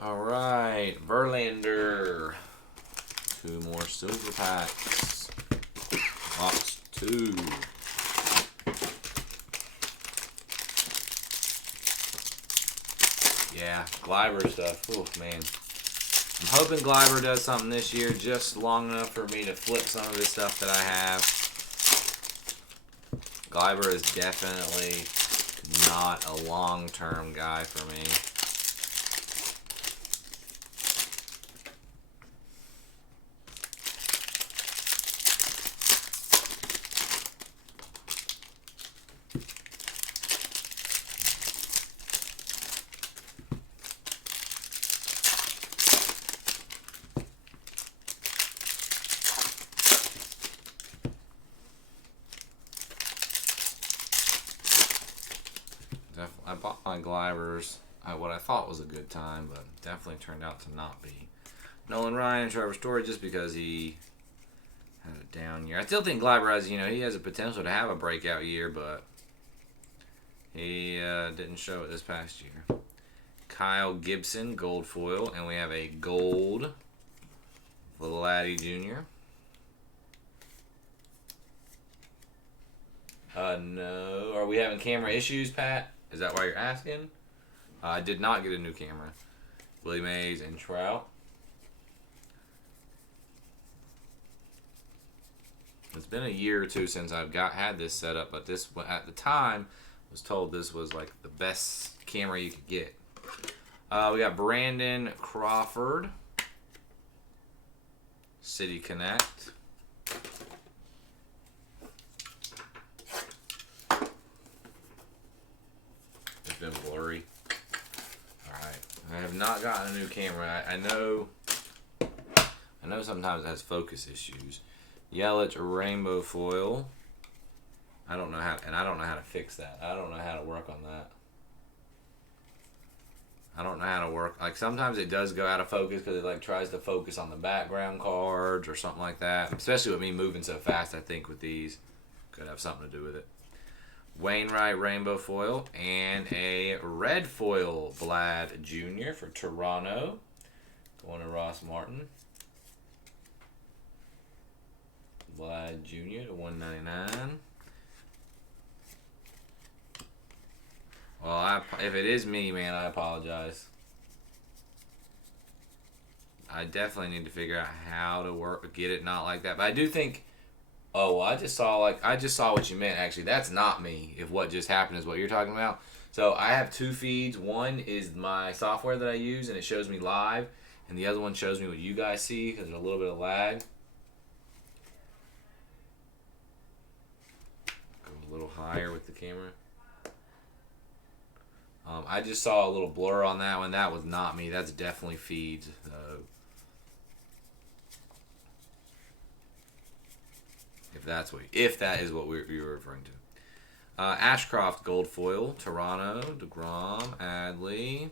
All right, Verlander. Two more silver packs. Box 2. Yeah, Gleiber stuff. Oh, man. I'm hoping Gleiber does something this year just long enough for me to flip some of this stuff that I have. Gleiber is definitely not a long-term guy for me. I bought my Glivers at what I thought was a good time, but definitely turned out to not be. Nolan Ryan, Trevor Story, just because he had a down year. I still think Gliver has, he has a potential to have a breakout year, but he didn't show it this past year. Kyle Gibson, gold foil, and we have a gold Vladdy Jr. No. Are we having camera issues, Pat? Is that why you're asking? I did not get a new camera. Willie Mays and Trout. It's been a year or two since I've had this set up, but this at the time was told this was like the best camera you could get. We got Brandon Crawford, City Connect. It's been blurry. Alright. I have not gotten a new camera. I know sometimes it has focus issues. Yelich rainbow foil. I don't know how to fix that. I don't know how to work on that. I don't know how to work. Like sometimes it does go out of focus because it like tries to focus on the background cards or something like that. Especially with me moving so fast, I think with these could have something to do with it. Wainwright rainbow foil and a red foil Vlad Jr. for Toronto. Going to Ross Martin. Vlad Jr. to 199. Well, if it is me, man, I apologize. I definitely need to figure out how to get it not like that. But I do think, I just saw what you meant. Actually, that's not me. If what just happened is what you're talking about. So I have two feeds. One is my software that I use, and it shows me live, and the other one shows me what you guys see because there's a little bit of lag. Go a little higher with the camera. I just saw a little blur on that one. That was not me. That's definitely feeds, though. If that is what you were referring to. Ashcroft gold foil, Toronto, DeGrom, Adley.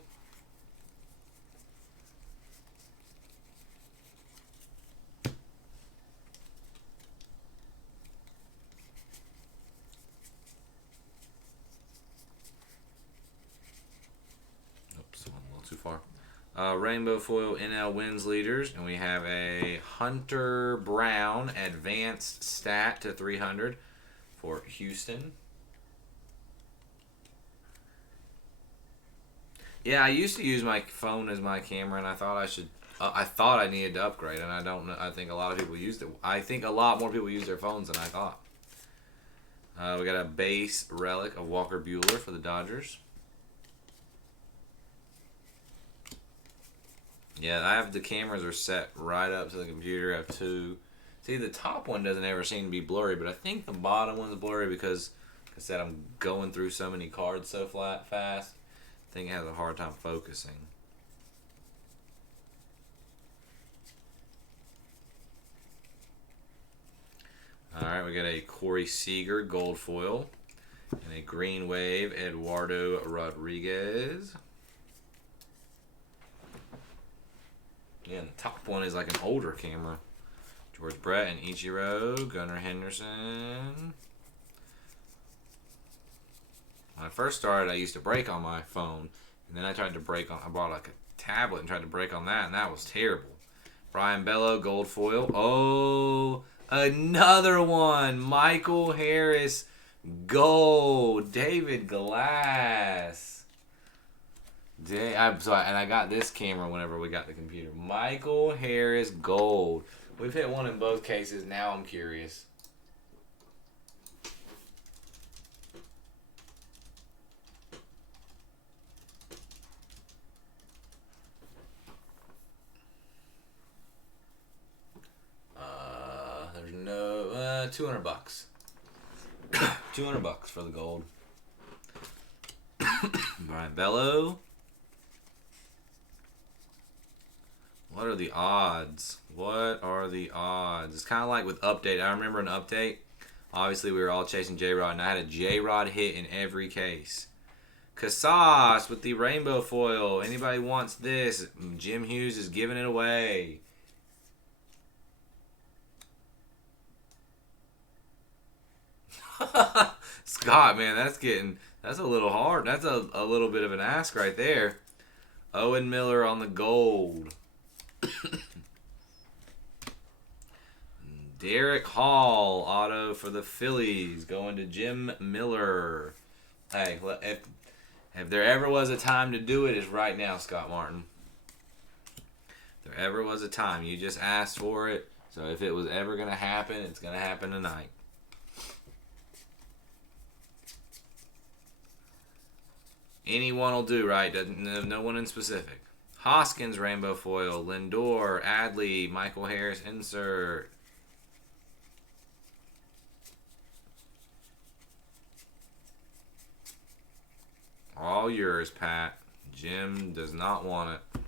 Too far. Rainbow foil NL wins leaders, and we have a Hunter Brown advanced stat to 300 for Houston. Yeah, I used to use my phone as my camera, and I thought I needed to upgrade, and I don't know. I think a lot of people used it. I think a lot more people use their phones than I thought. We got a base relic of Walker Buehler for the Dodgers. Yeah, I have the cameras are set right up to the computer. I have two. See, the top one doesn't ever seem to be blurry, but I think the bottom one's blurry because, like I said, I'm going through so many cards so fast. I think it has a hard time focusing. All right, we got a Corey Seager gold foil and a green wave Eduardo Rodriguez. Yeah, and the top one is like an older camera. George Brett and Ichiro, Gunnar Henderson. When I first started, I used to break on my phone, and then I bought like a tablet and tried to break on that, and that was terrible. Brian Bello, gold foil. Oh, another one. Michael Harris, gold. David Glass. And I got this camera whenever we got the computer. Michael Harris gold. We've hit one in both cases. Now I'm curious. There's no $200. $200 for the gold. Brian Bello. What are the odds? It's kind of like with Update. I remember an Update. Obviously, we were all chasing J-Rod, and I had a J-Rod hit in every case. Casas with the rainbow foil. Anybody wants this? Jim Hughes is giving it away. Scott, man, that's a little hard. That's a little bit of an ask right there. Owen Miller on the gold. Derek Hall auto for the Phillies going to Jim Miller. Hey, if there ever was a time to do it, it's right now, Scott Martin. If there ever was a time, you just asked for it. So if it was ever going to happen, it's going to happen tonight. Anyone will do, right? No one in specific. Hoskins rainbow foil. Lindor, Adley, Michael Harris insert. All yours, Pat. Jim does not want it.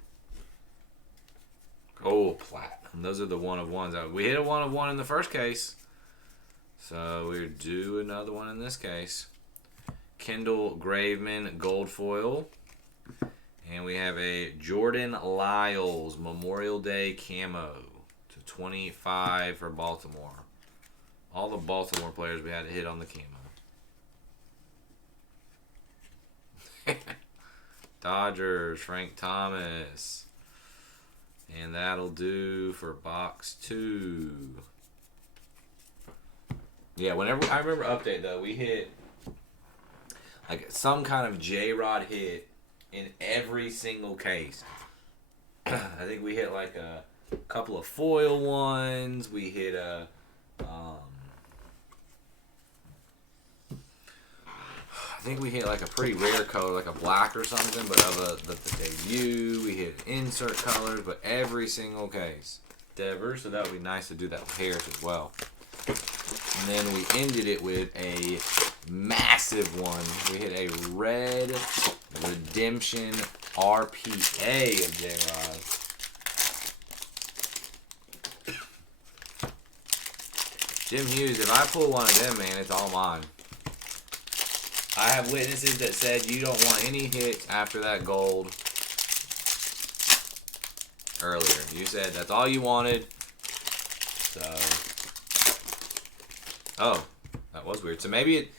Oh, platinum. Those are the one of ones. We hit a one of one in the first case. So we're due another one in this case. Kendall Graveman gold foil. And we have a Jordan Lyles Memorial Day camo to 25 for Baltimore. All the Baltimore players we had to hit on the camo. Dodgers, Frank Thomas. And that'll do for box 2. Yeah, whenever I remember update though, we hit like some kind of J-Rod hit in every single case. I think we hit like a couple of foil ones. We hit a I think we hit like a pretty rare color, like a black or something, but of the debut. We hit insert colors, but every single case. Devers, so that would be nice to do that with Harris as well. And then we ended it with a massive one. We hit a red redemption RPA of J-Rod. Jim Hughes, if I pull one of them, man, it's all mine. I have witnesses that said you don't want any hits after that gold earlier. You said that's all you wanted. So, oh, that was weird. So maybe it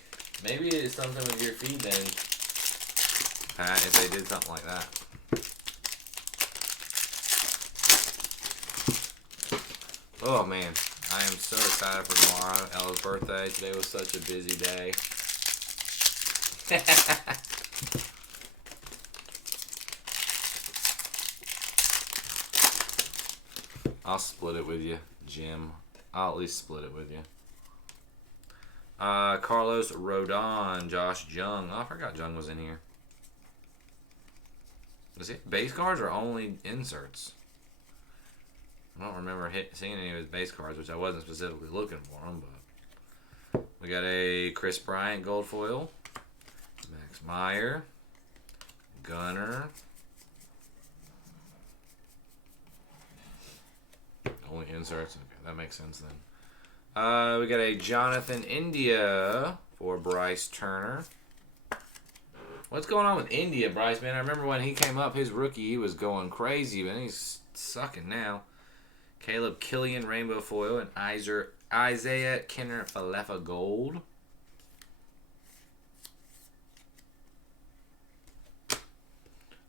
is something with your feed then, Pat, if they did something like that. Oh man, I am so excited for tomorrow. Ella's birthday. Today was such a busy day. I'll split it with you, Jim. I'll at least split it with you. Carlos Rodon, Josh Jung. Oh, I forgot Jung was in here. Was it base cards or only inserts? I don't remember seeing any of his base cards, which I wasn't specifically looking for them. But we got a Chris Bryant gold foil. Max Meyer, Gunner, only inserts. Okay, that makes sense then. We got a Jonathan India for Bryce Turner. What's going on with India, Bryce, man? I remember when he came up, his rookie, he was going crazy, but he's sucking now. Caleb Killian rainbow foil and Isaiah Kenner Falefa gold.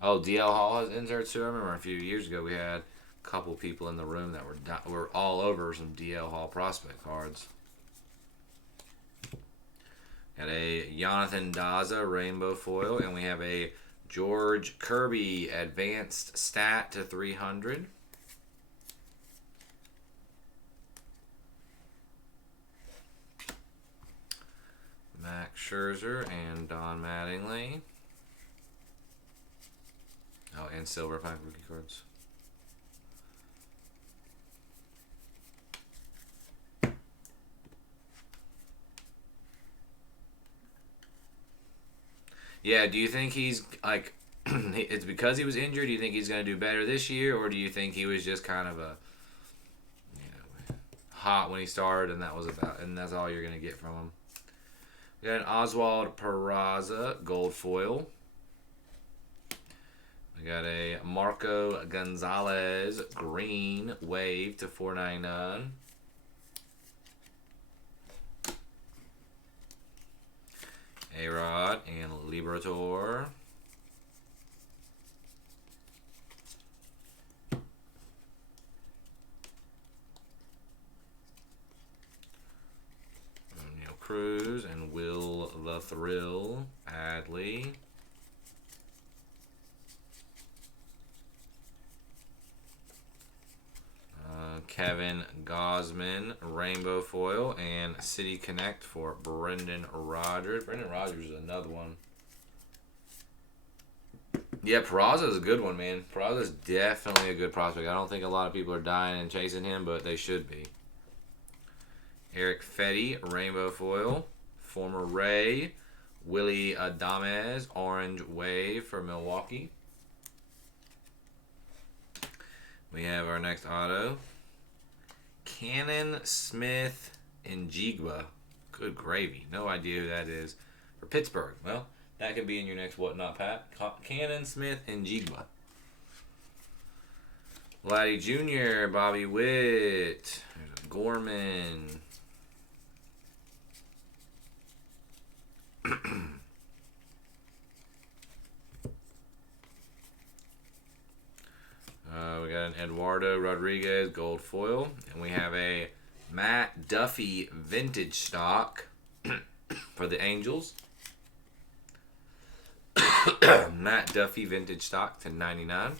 Oh, DL Hall has inserts too. I remember a few years ago we had a couple people in the room that were all over some DL Hall prospect cards. Got a Jonathan Daza rainbow foil, and we have a George Kirby advanced stat to 300. Max Scherzer and Don Mattingly. Oh, and silver pack rookie cards. Yeah, do you think he's like it's because he was injured? Do you think he's going to do better this year, or do you think he was just kind of hot when he started and that's all you're going to get from him? We got an Oswald Peraza gold foil. We got a Marco Gonzalez green wave to 499. A-Rod and Liberatore. Neil Cruz and Will the Thrill Adley. Kevin Gosman, Rainbow Foil, and City Connect for Brendan Rodgers. Brendan Rodgers is another one. Yeah, Peraza is a good one, man. Peraza is definitely a good prospect. I don't think a lot of people are dying and chasing him, but they should be. Eric Fetty, Rainbow Foil. Former Ray, Willie Adames, Orange Wave for Milwaukee. We have our next auto. Cannon Smith Njigba. Good gravy. No idea who that is. For Pittsburgh. Well, that could be in your next Whatnot Pat. Cannon Smith Njigba. Vladdy Jr., Bobby Witt. There's a Gorman. We got an Eduardo Rodriguez gold foil. And we have a Matt Duffy vintage stock for the Angels. Matt Duffy vintage stock to 99.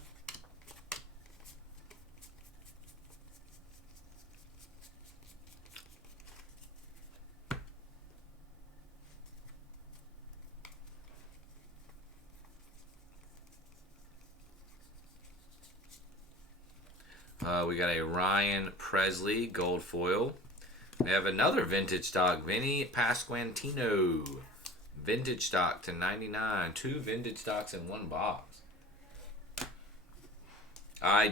We got a Ryan Presley gold foil. We have another vintage stock, Vinny Pasquantino. Vintage stock to 99. 2 vintage stocks in one box. I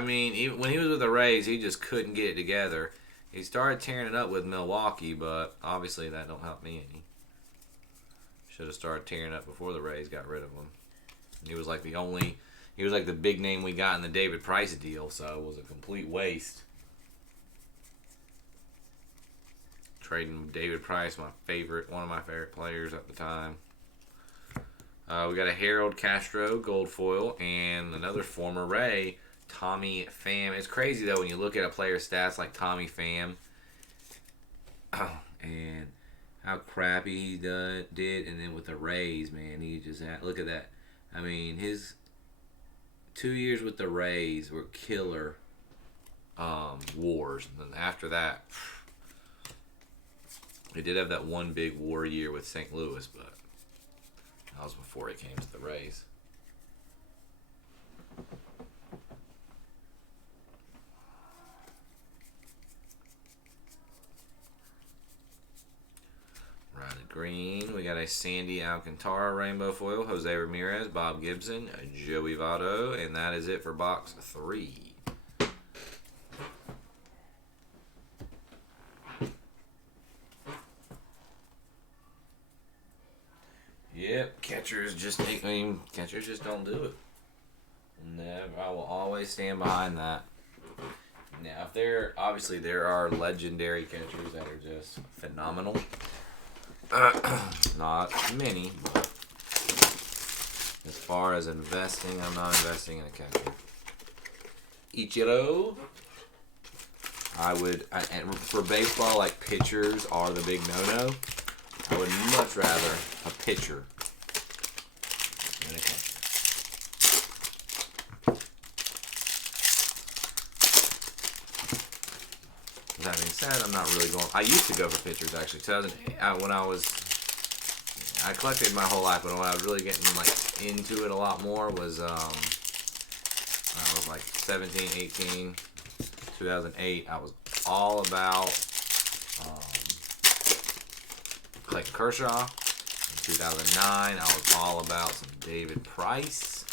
mean, even when he was with the Rays, he just couldn't get it together. He started tearing it up with Milwaukee, but obviously that don't help me any. Should have started tearing it up before the Rays got rid of him. He was like the big name we got in the David Price deal, so it was a complete waste. Trading David Price, one of my favorite players at the time. We got a Harold Castro gold foil and another former Ray, Tommy Pham. It's crazy though when you look at a player's stats like Tommy Pham, and how crappy he did, and then with the Rays, man, he just look at that. I mean, his 2 years with the Rays were killer wars, and then after that, he did have that one big war year with St. Louis, but that was before he came to the Rays. Riley Green. We got a Sandy Alcantara rainbow foil, Jose Ramirez, Bob Gibson, Joey Votto, and that is it for box 3. Yep, catchers just don't do it. Never. I will always stand behind that. Now, if there are legendary catchers that are just phenomenal. Not many, but as far as investing, I'm not investing in a catcher. Ichiro. And for baseball, like pitchers are the big no-no. I would much rather a pitcher than a catcher. With that being said, I'm not really going. I used to go for pitchers actually. I collected my whole life, but when I was really getting into it a lot more was when I was 17, 18, 2008. I was all about Clayton Kershaw. In 2009, I was all about some David Price.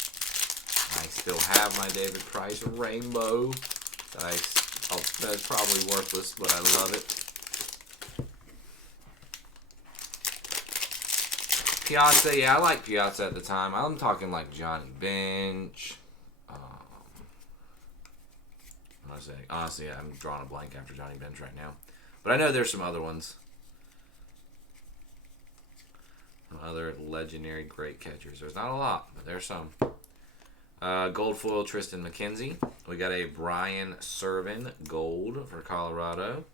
I still have my David Price rainbow that's probably worthless, but I love it. Piazza, yeah, I like Piazza at the time. I'm talking like Johnny Bench. I say, honestly, I'm drawing a blank after Johnny Bench right now. But I know there's some other ones. Some other legendary great catchers. There's not a lot, but there's some. Gold foil Tristan McKenzie. We got a Brian Serven gold for Colorado.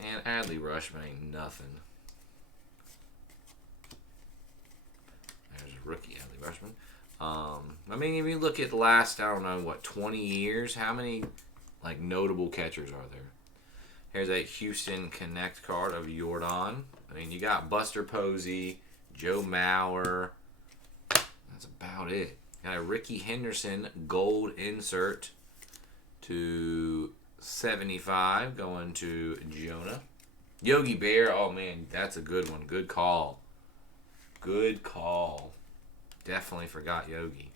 And Adley Rutschman ain't nothing. There's a rookie Adley Rutschman. I mean, if you look at the last, I don't know, what, 20 years, how many, like, notable catchers are there? Here's a Houston Connect card of Jordan. I mean, you got Buster Posey, Joe Mauer. That's about it. Got a Ricky Henderson gold insert to 75 going to Jonah. Yogi Bear, oh, man, that's a good one. Good call. Good call. Definitely forgot Yogi.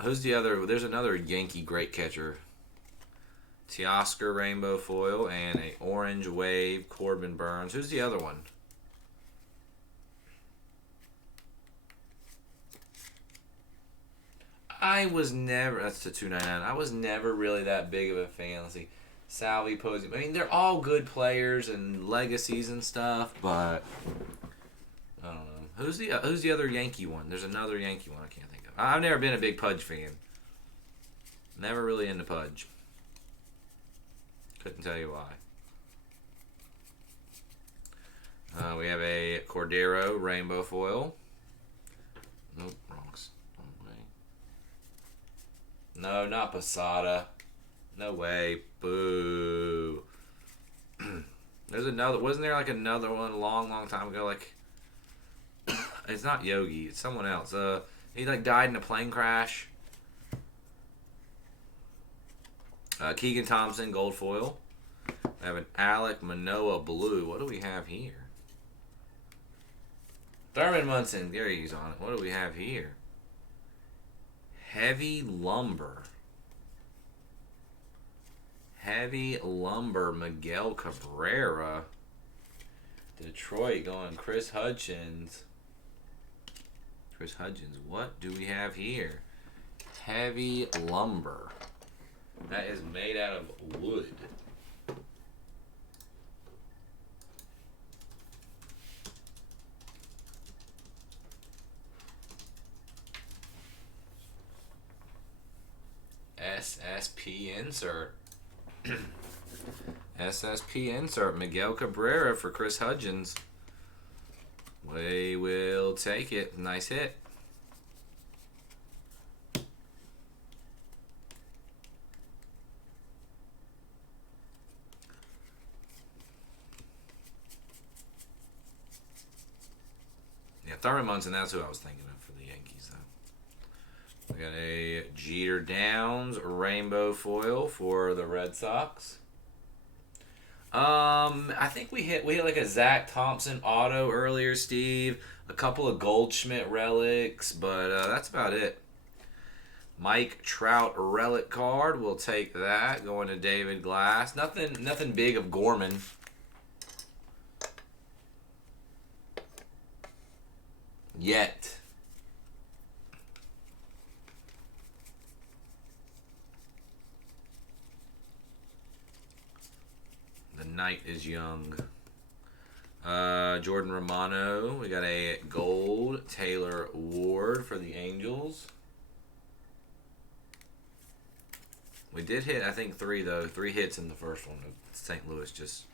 Who's the other? There's another Yankee great catcher. Teoscar Rainbow Foil and a Orange Wave Corbin Burns. Who's the other one? I was never, that's the 299. I was never really that big of a fan. Let's see. Salvi, Posey. I mean, they're all good players and legacies and stuff, but I don't know. Who's the other Yankee one? There's another Yankee one I can't think of. I've never been a big Pudge fan. Never really into Pudge. Couldn't tell you why. We have a Cordero Rainbow Foil. Nope, wrong way. No, not Posada. No way. Boo. There's another. Wasn't there like another one a long time ago? Like, it's not Yogi. It's someone else. He like died in a plane crash. Keegan Thompson, gold foil. I have an Alek Manoah blue. What do we have here? Thurman Munson. There he's on it. What do we have here? Heavy Lumber. Heavy Lumber, Miguel Cabrera. Detroit going Chris Hutchins. Chris Hutchins, what do we have here? Heavy Lumber. That is made out of wood. SSP insert. SSP insert. Miguel Cabrera for Chris Hudgens. We will take it. Nice hit. Yeah, Thurman Munson, that's who I was thinking of for the Yankees, though. We got a Jeter Downs rainbow foil for the Red Sox. I think we hit like a Zach Thompson auto earlier, Steve. A couple of Goldschmidt relics, but that's about it. Mike Trout relic card. We'll take that. Going to David Glass. Nothing big of Gorman. Yet. The night is young. Jordan Romano. We got a gold Taylor Ward for the Angels. We did hit, I think, 3, though. 3 hits in the first one. St. Louis, just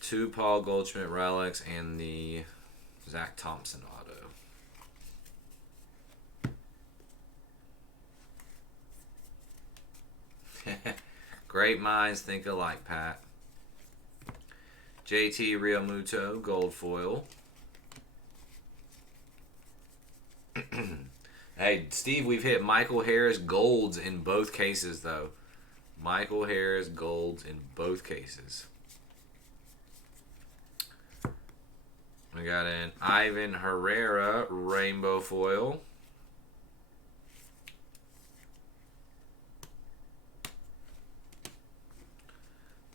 2 Paul Goldschmidt relics and the Zach Thompson auto. Great minds think alike, Pat. JT Realmuto, gold foil. Hey, Steve, we've hit Michael Harris golds in both cases, though. Michael Harris golds in both cases. We got an Ivan Herrera rainbow foil.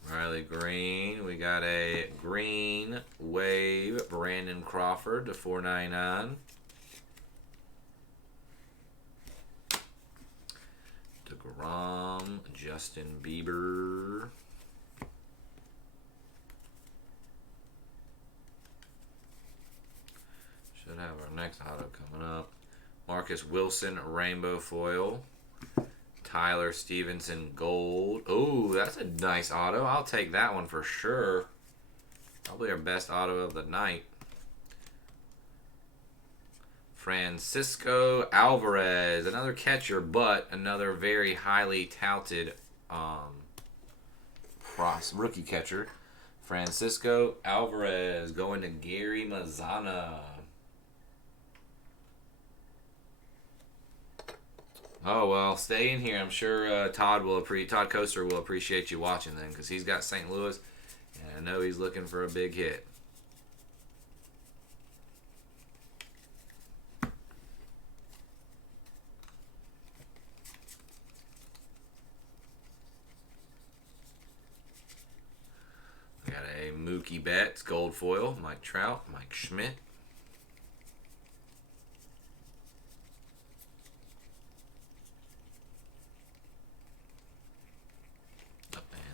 Riley green wave Brandon Crawford to 4.99. DeGrom Justin Bieber. Should have our next auto coming up. Marcus Wilson rainbow foil. Tyler Stevenson gold. Oh, that's a nice auto. I'll take that one for sure. Probably our best auto of the night. Francisco Alvarez, another catcher, but another very highly touted rookie catcher. Francisco Alvarez going to Gary Mazana. Oh, well, stay in here. I'm sure Todd Coaster will appreciate you watching then, because he's got St. Louis, and I know he's looking for a big hit. We got a Mookie Betts gold foil, Mike Trout, Mike Schmidt.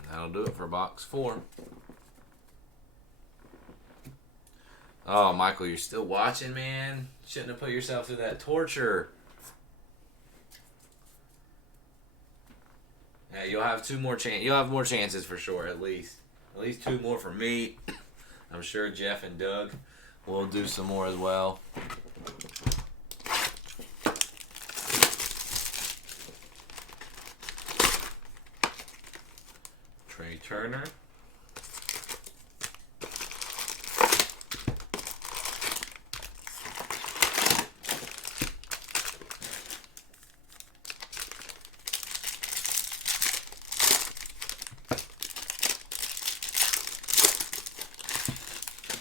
That'll do it for box 4. Oh, Michael, you're still watching, man? Shouldn't have put yourself through that torture. Yeah, you'll have 2 more chances. You'll have more chances for sure, at least. At least 2 more for me. I'm sure Jeff and Doug will do some more as well. Trey Turner.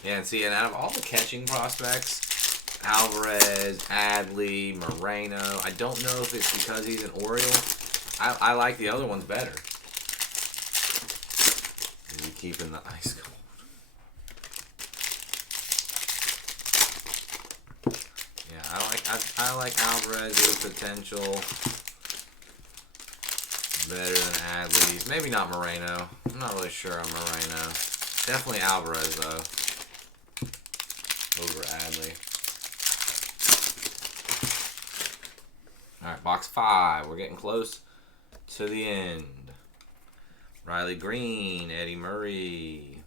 Yeah, and see, and out of all the catching prospects, Alvarez, Adley, Moreno, I don't know if it's because he's an Oriole. I like the other ones better. Keeping the ice cold. Yeah, I like Alvarez's potential better than Adley's. Maybe not Moreno. I'm not really sure on Moreno. Definitely Alvarez though. Over Adley. Alright, box 5. We're getting close to the end. Riley Green, Eddie Murray.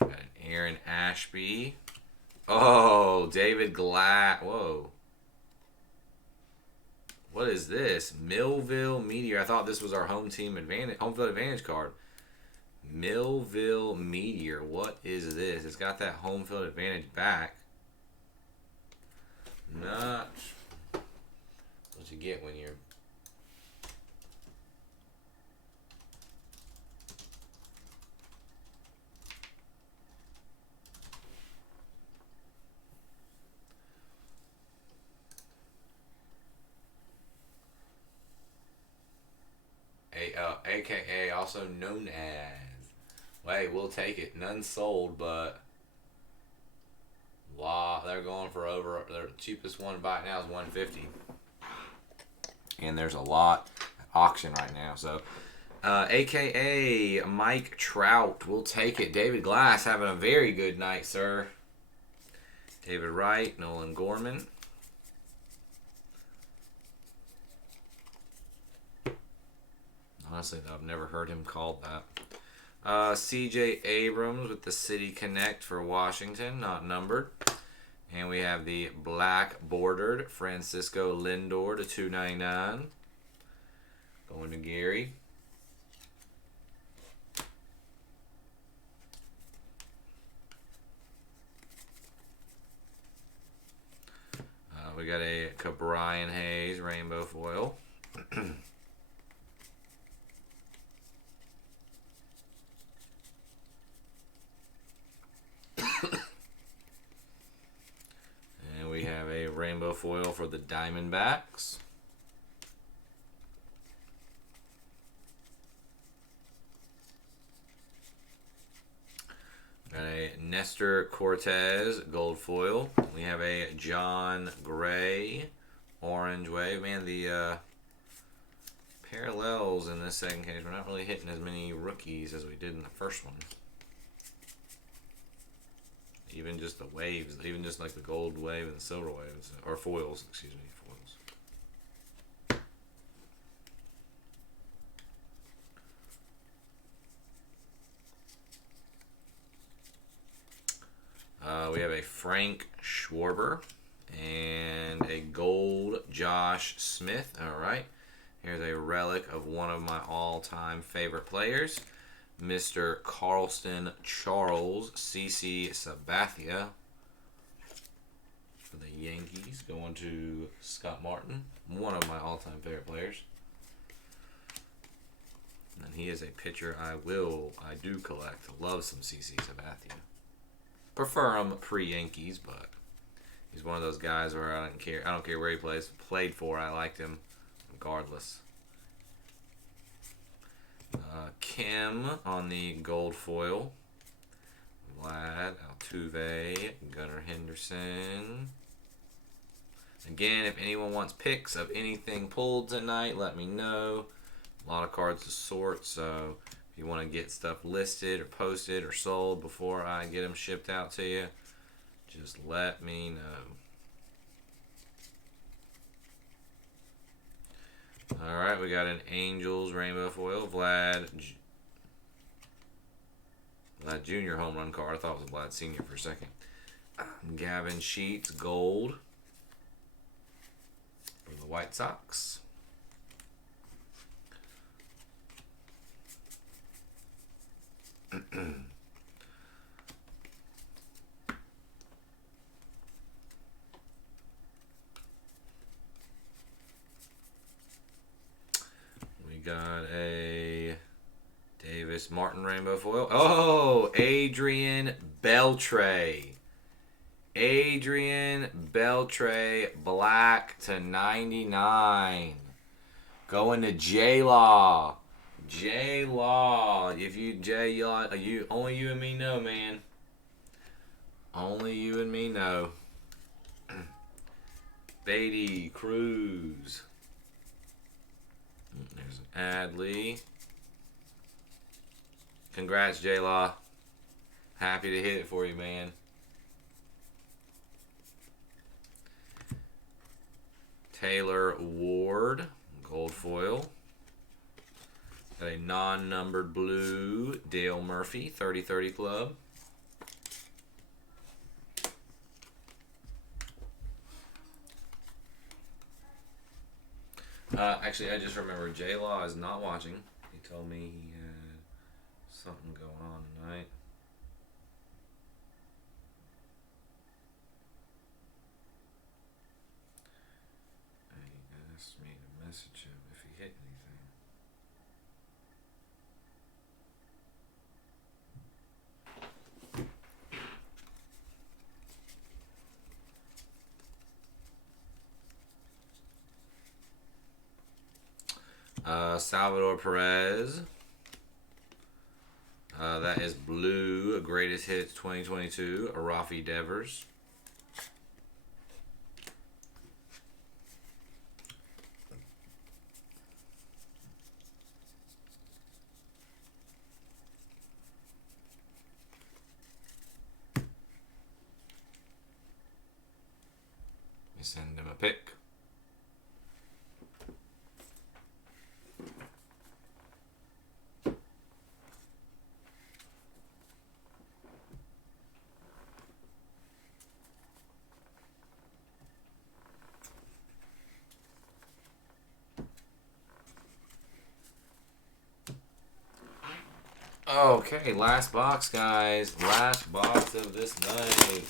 Got an Aaron Ashby. Oh, David Glass. Whoa. What is this? Millville Meteor. I thought this was our home field advantage card. Millville Meteor. What is this? It's got that home field advantage back. Not what you get when you're AKA also known as. Wait, we'll take it. None sold, but wow, they're going for over. Their cheapest one to buy now is $150, and there's a lot at auction right now. So, AKA Mike Trout, we'll take it. David Glass having a very good night, sir. David Wright, Nolan Gorman. Honestly, though, I've never heard him called that. CJ Abrams with the City Connect for Washington, not numbered. And we have the black bordered Francisco Lindor to $2.99. Going to Gary. We got a Brian Hayes rainbow foil. And we have a rainbow foil for the Diamondbacks. Nestor Cortez, gold foil. We have a John Gray, orange wave. Man, the parallels in this second case, we're not really hitting as many rookies as we did in the first one. Even just the waves, even just like the gold wave and the silver waves, or foils, excuse me, foils. We have a Frank Schwarber and a gold Josh Smith. All right. Here's a relic of one of my all-time favorite players, Mr. Carlston Charles CC Sabathia for the Yankees, going to Scott Martin, one of my all-time favorite players. And he is a pitcher I do collect. Love some CC Sabathia. Prefer him pre-Yankees, but he's one of those guys where I don't care where he played for. I liked him regardless. Kim on the gold foil. Vlad, Altuve, Gunnar Henderson. Again, if anyone wants pics of anything pulled tonight, let me know. A lot of cards to sort, so if you want to get stuff listed or posted or sold before I get them shipped out to you, just let me know. Alright, we got an Angels rainbow foil. Vlad Jr. home run card. I thought it was Vlad Sr. for a second. Gavin Sheets gold for the White Sox. Got a Davis Martin rainbow foil. Oh, Adrian Beltre. Adrian Beltre, black to 99. Going to J-Law. J-Law. If you J-Law, only you and me know, man. Only you and me know. Beatty Cruz. There's an Adley. Congrats, J-Law. Happy to hit it for you, man. Taylor Ward, gold foil. Got a non-numbered blue Dale Murphy, 30-30 club. Actually, I just remembered J-Law is not watching. He told me he had something going on tonight. He asked me to message him if he hit anything. Salvador Perez. That is blue. Greatest hits 2022. Rafi Devers. We send him a pick. Okay, last box, guys. Last box of this night.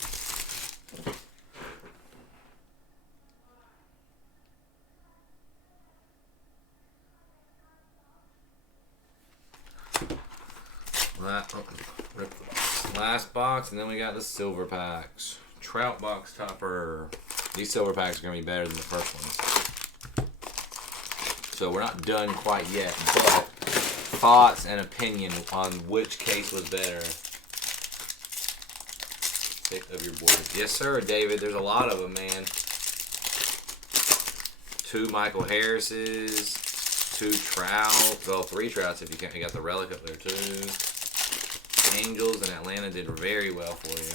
Last box, and then we got the silver packs. Trout box topper. These silver packs are going to be better than the first ones. So we're not done quite yet, but thoughts and opinion on which case was better. pick of your boys. Yes, sir, David. There's a lot of them, man. 2 Michael Harris's, 2 Trout. Well, 3 Trouts if you can't. You got the relic up there too. Angels and Atlanta did very well for you.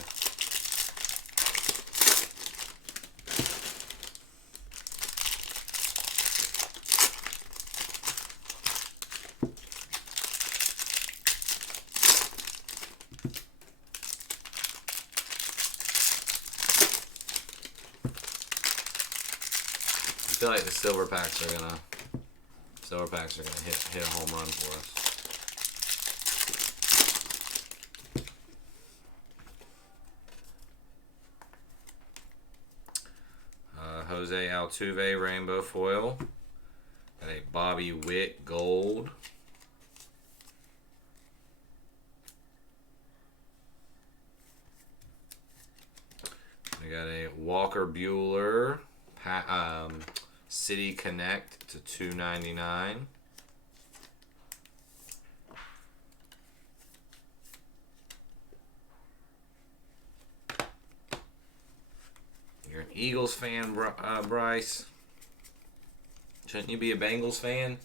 I feel like the silver packs are gonna hit a home run for us. Jose Altuve rainbow foil. Got a Bobby Witt gold. We got a Walker Buehler City Connect to 299. You're an Eagles fan, Bryce. Shouldn't you be a Bengals fan?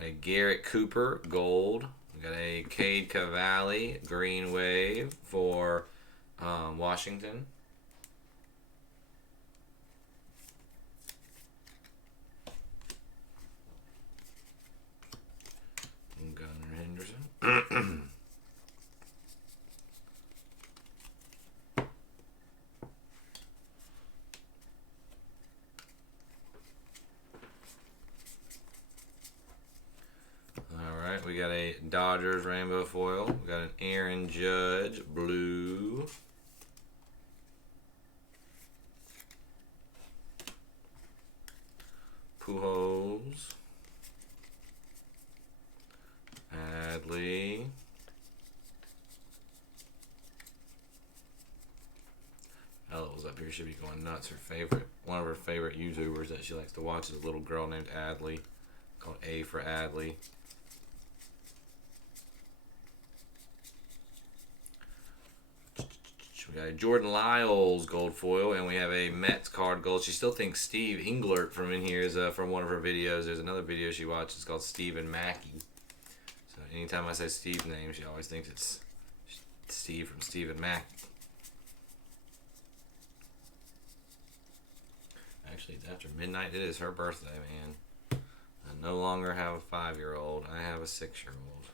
A Garrett Cooper gold. We got a Cade Cavalli green wave for Washington. Gunnar Henderson. Alright, we got a Dodgers rainbow foil. We got an Aaron Judge blue. Pujols. Adley. Ella's up here should be going nuts. One of her favorite YouTubers that she likes to watch is a little girl named Adley, called A for Adley. We got a Jordan Lyles gold foil, and we have a Mets card gold. She still thinks Steve Englert from in here is from one of her videos. There's another video she watches called Stephen Mackey. So anytime I say Steve's name, she always thinks it's Steve from Stephen Mackey. Actually, it's after midnight. It is her birthday, man. I no longer have a 5-year-old. I have a 6-year-old.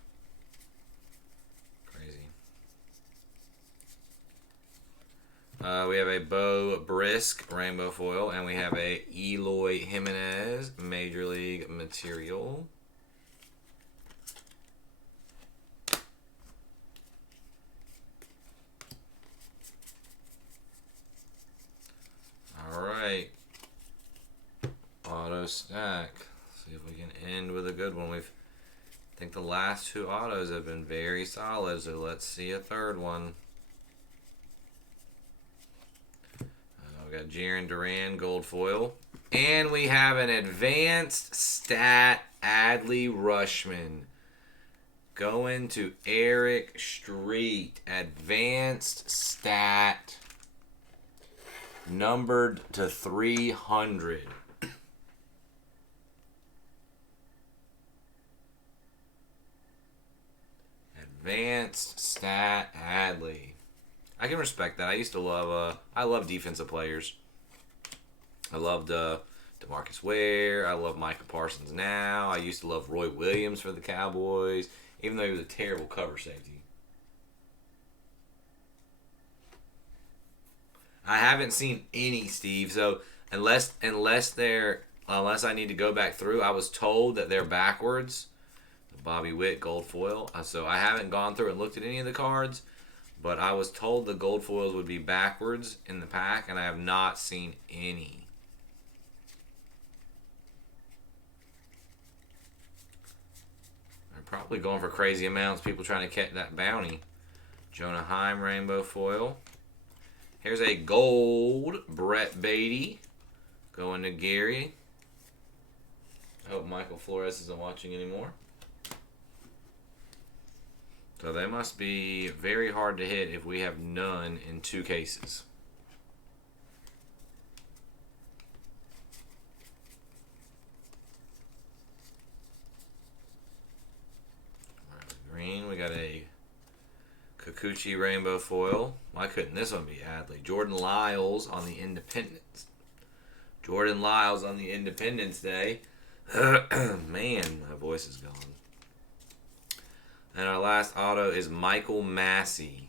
Crazy. We have a Bo Brisk rainbow foil, and we have a Eloy Jimenez Major League material. All right. Auto stack. See if we can end with a good one. I think the last 2 autos have been very solid, so let's see a third one. We got Jarren Duran gold foil, and we have an advanced stat Adley Rutschman going to Eric Street. Advanced stat, numbered to 300. Advanced stat Adley. I can respect that. I used to love I love defensive players. I loved DeMarcus Ware. I love Micah Parsons now. I used to love Roy Williams for the Cowboys, even though he was a terrible cover safety. I haven't seen any, Steve. So unless I need to go back through, I was told that they're backwards. Bobby Witt gold foil. So I haven't gone through and looked at any of the cards, but I was told the gold foils would be backwards in the pack, and I have not seen any. They're probably going for crazy amounts. People trying to catch that bounty. Jonah Heim rainbow foil. Here's a gold Brett Beatty going to Gary. I hope Michael Flores isn't watching anymore. So they must be very hard to hit if we have none in 2 cases. Green, we got a Kikuchi Rainbow Foil. Why couldn't this one be Adley? Jordan Lyles on the Independence. Jordan Lyles on the Independence Day. Man, my voice is gone. And our last auto is Michael Massey.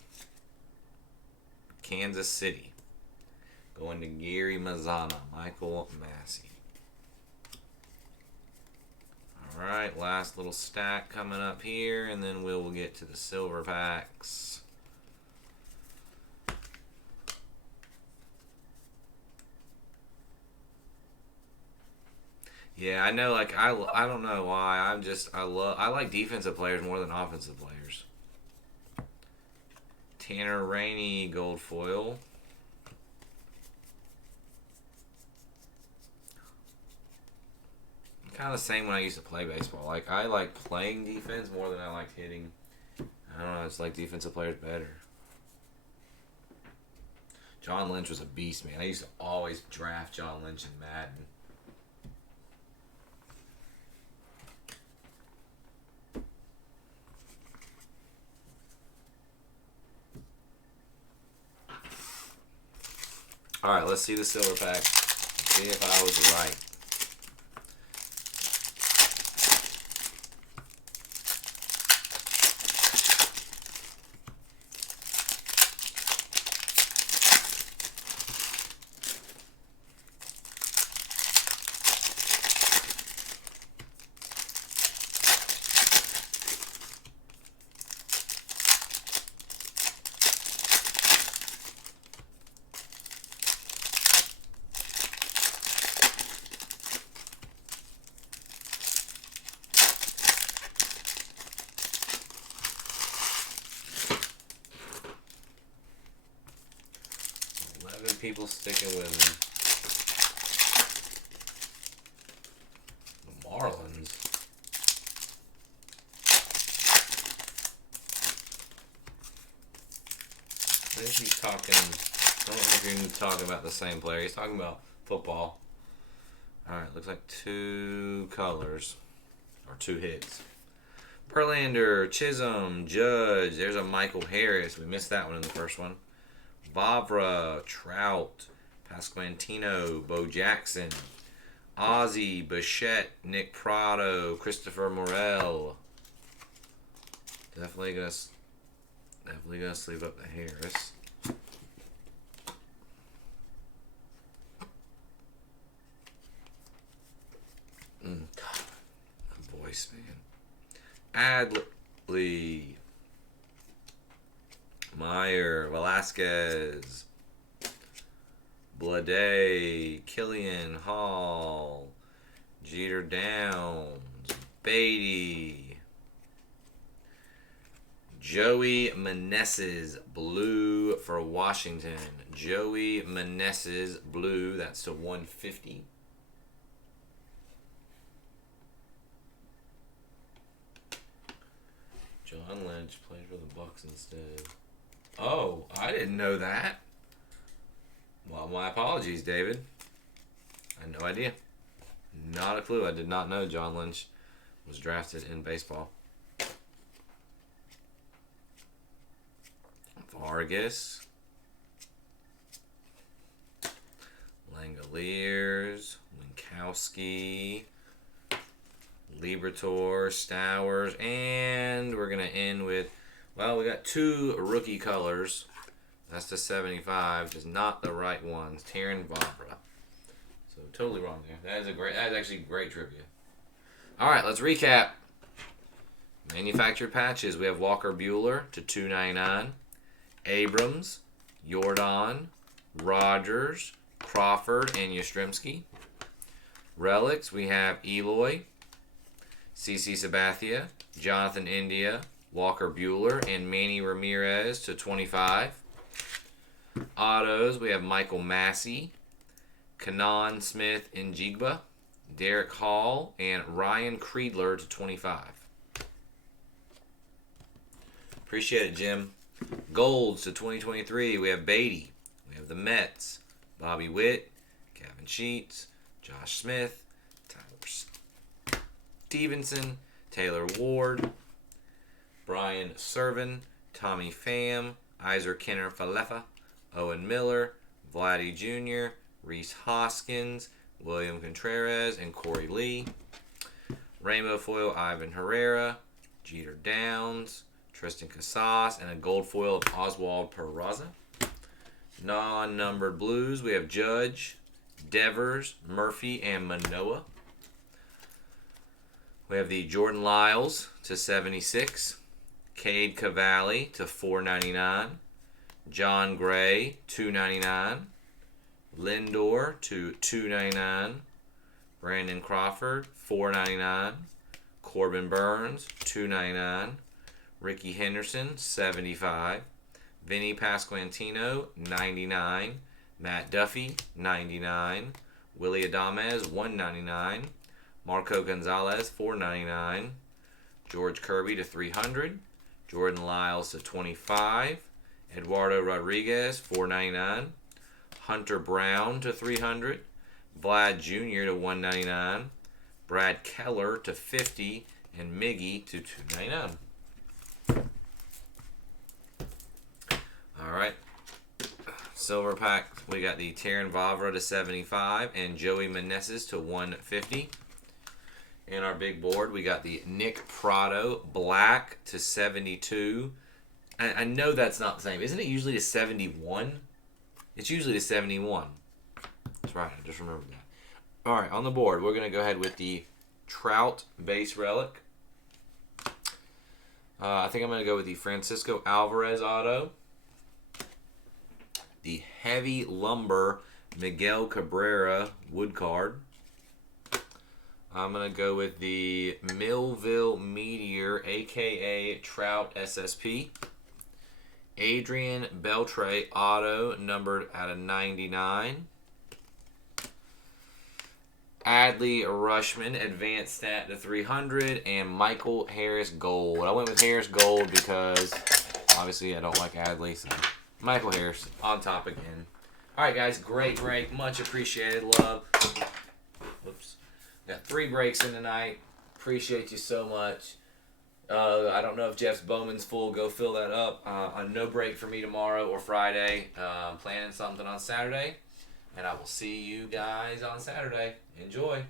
Kansas City. Going to Gary Mazzana. Michael Massey. Alright, last little stack coming up here, and then we'll get to the silver packs. Yeah, I know, like, I don't know why, I like defensive players more than offensive players. Tanner Rainey gold foil. Kind of the same when I used to play baseball. Like, I like playing defense more than I like hitting. I don't know, it's like defensive players better. John Lynch was a beast, man. I used to always draft John Lynch in Madden. Alright, let's see the silver pack. See if I was right. People sticking with me. The Marlins. I think he's talking. I don't know if you're talking about the same player. He's talking about football. Alright, looks like 2 colors. Or 2 hits. Verlander, Chisholm, Judge. There's a Michael Harris. We missed that one in the first one. Vavra, Trout, Pasquantino, Bo Jackson, Ozzie, Bichette, Nick Prado, Christopher Morel. Definitely gonna sleeve up the Harris. God, my voice, man. Adley. Meyer, Velasquez, Blade, Killian, Hall, Jeter Downs, Beatty, Joey Meneses, blue for Washington. Joey Meneses, blue, that's to 150. John Lynch played for the Bucks instead. Oh, I didn't know that. Well, my apologies, David. I had no idea. Not a clue. I did not know John Lynch was drafted in baseball. Vargas. Langoliers. Winkowski. Liberatore. Stowers. And we're going to end with, well, we got 2 rookie colors. That's the 75. Just not the right ones. Terrin Vavra. So totally wrong there. That is actually great trivia. All right, let's recap. Manufactured patches. We have Walker Buehler to 299. Abrams, Jordan, Rogers, Crawford, and Yastrzemski. Relics. We have Eloy, CC Sabathia, Jonathan India, Walker Buehler, and Manny Ramirez to 25. Autos, we have Michael Massey, Kanan Smith Njigba, Derek Hall, and Ryan Creedler to 25. Appreciate it, Jim. Golds to 2023. We have Beatty. We have the Mets. Bobby Witt. Kevin Sheets. Josh Smith. Tyler Stevenson. Taylor Ward. Brian Serven. Tommy Pham. Iser Kenner Falefa. Owen Miller. Vladdy Jr. Reese Hoskins. William Contreras. And Corey Lee. Rainbow foil Ivan Herrera. Jeter Downs. Tristan Casas, and a gold foil of Oswald Peraza. Non-numbered blues, we have Judge, Devers, Murphy, and Manoah. We have the Jordan Lyles to 76. Cade Cavalli to 499. John Gray, 299. Lindor to 299. Brandon Crawford, 499. Corbin Burns, 299. Ricky Henderson, 75. Vinny Pasquantino, 99. Matt Duffy, 99. Willie Adames, 199. Marco Gonzalez, 499. George Kirby to 300. Jordan Lyles to 25. Eduardo Rodriguez, 499. Hunter Brown to 300. Vlad Jr. to 199. Brad Keller to 50. And Miggy to 299. All right. Silver pack, we got the Terran Vavra to 75 and Joey Meneses to 150. In our big board, we got the Nick Prado Black to 72. I know that's not the same. Isn't it usually to 71? It's usually to 71. That's right. I just remembered that. All right. On the board, we're going to go ahead with the Trout base relic. I think I'm going to go with the Francisco Alvarez auto. The Heavy Lumber Miguel Cabrera wood card. I'm going to go with the Millville Meteor, a.k.a. Trout SSP. Adrian Beltre auto, numbered out of 99. Adley Rushman, advanced stat to 300. And Michael Harris gold. I went with Harris gold because, obviously, I don't like Adley, so Michael Harris on top again. All right, guys, great break. Much appreciated. Love. Whoops. Got 3 breaks in tonight. Appreciate you so much. I don't know if Jeff's Bowman's full. Go fill that up. No break for me tomorrow or Friday. I'm planning something on Saturday. And I will see you guys on Saturday. Enjoy.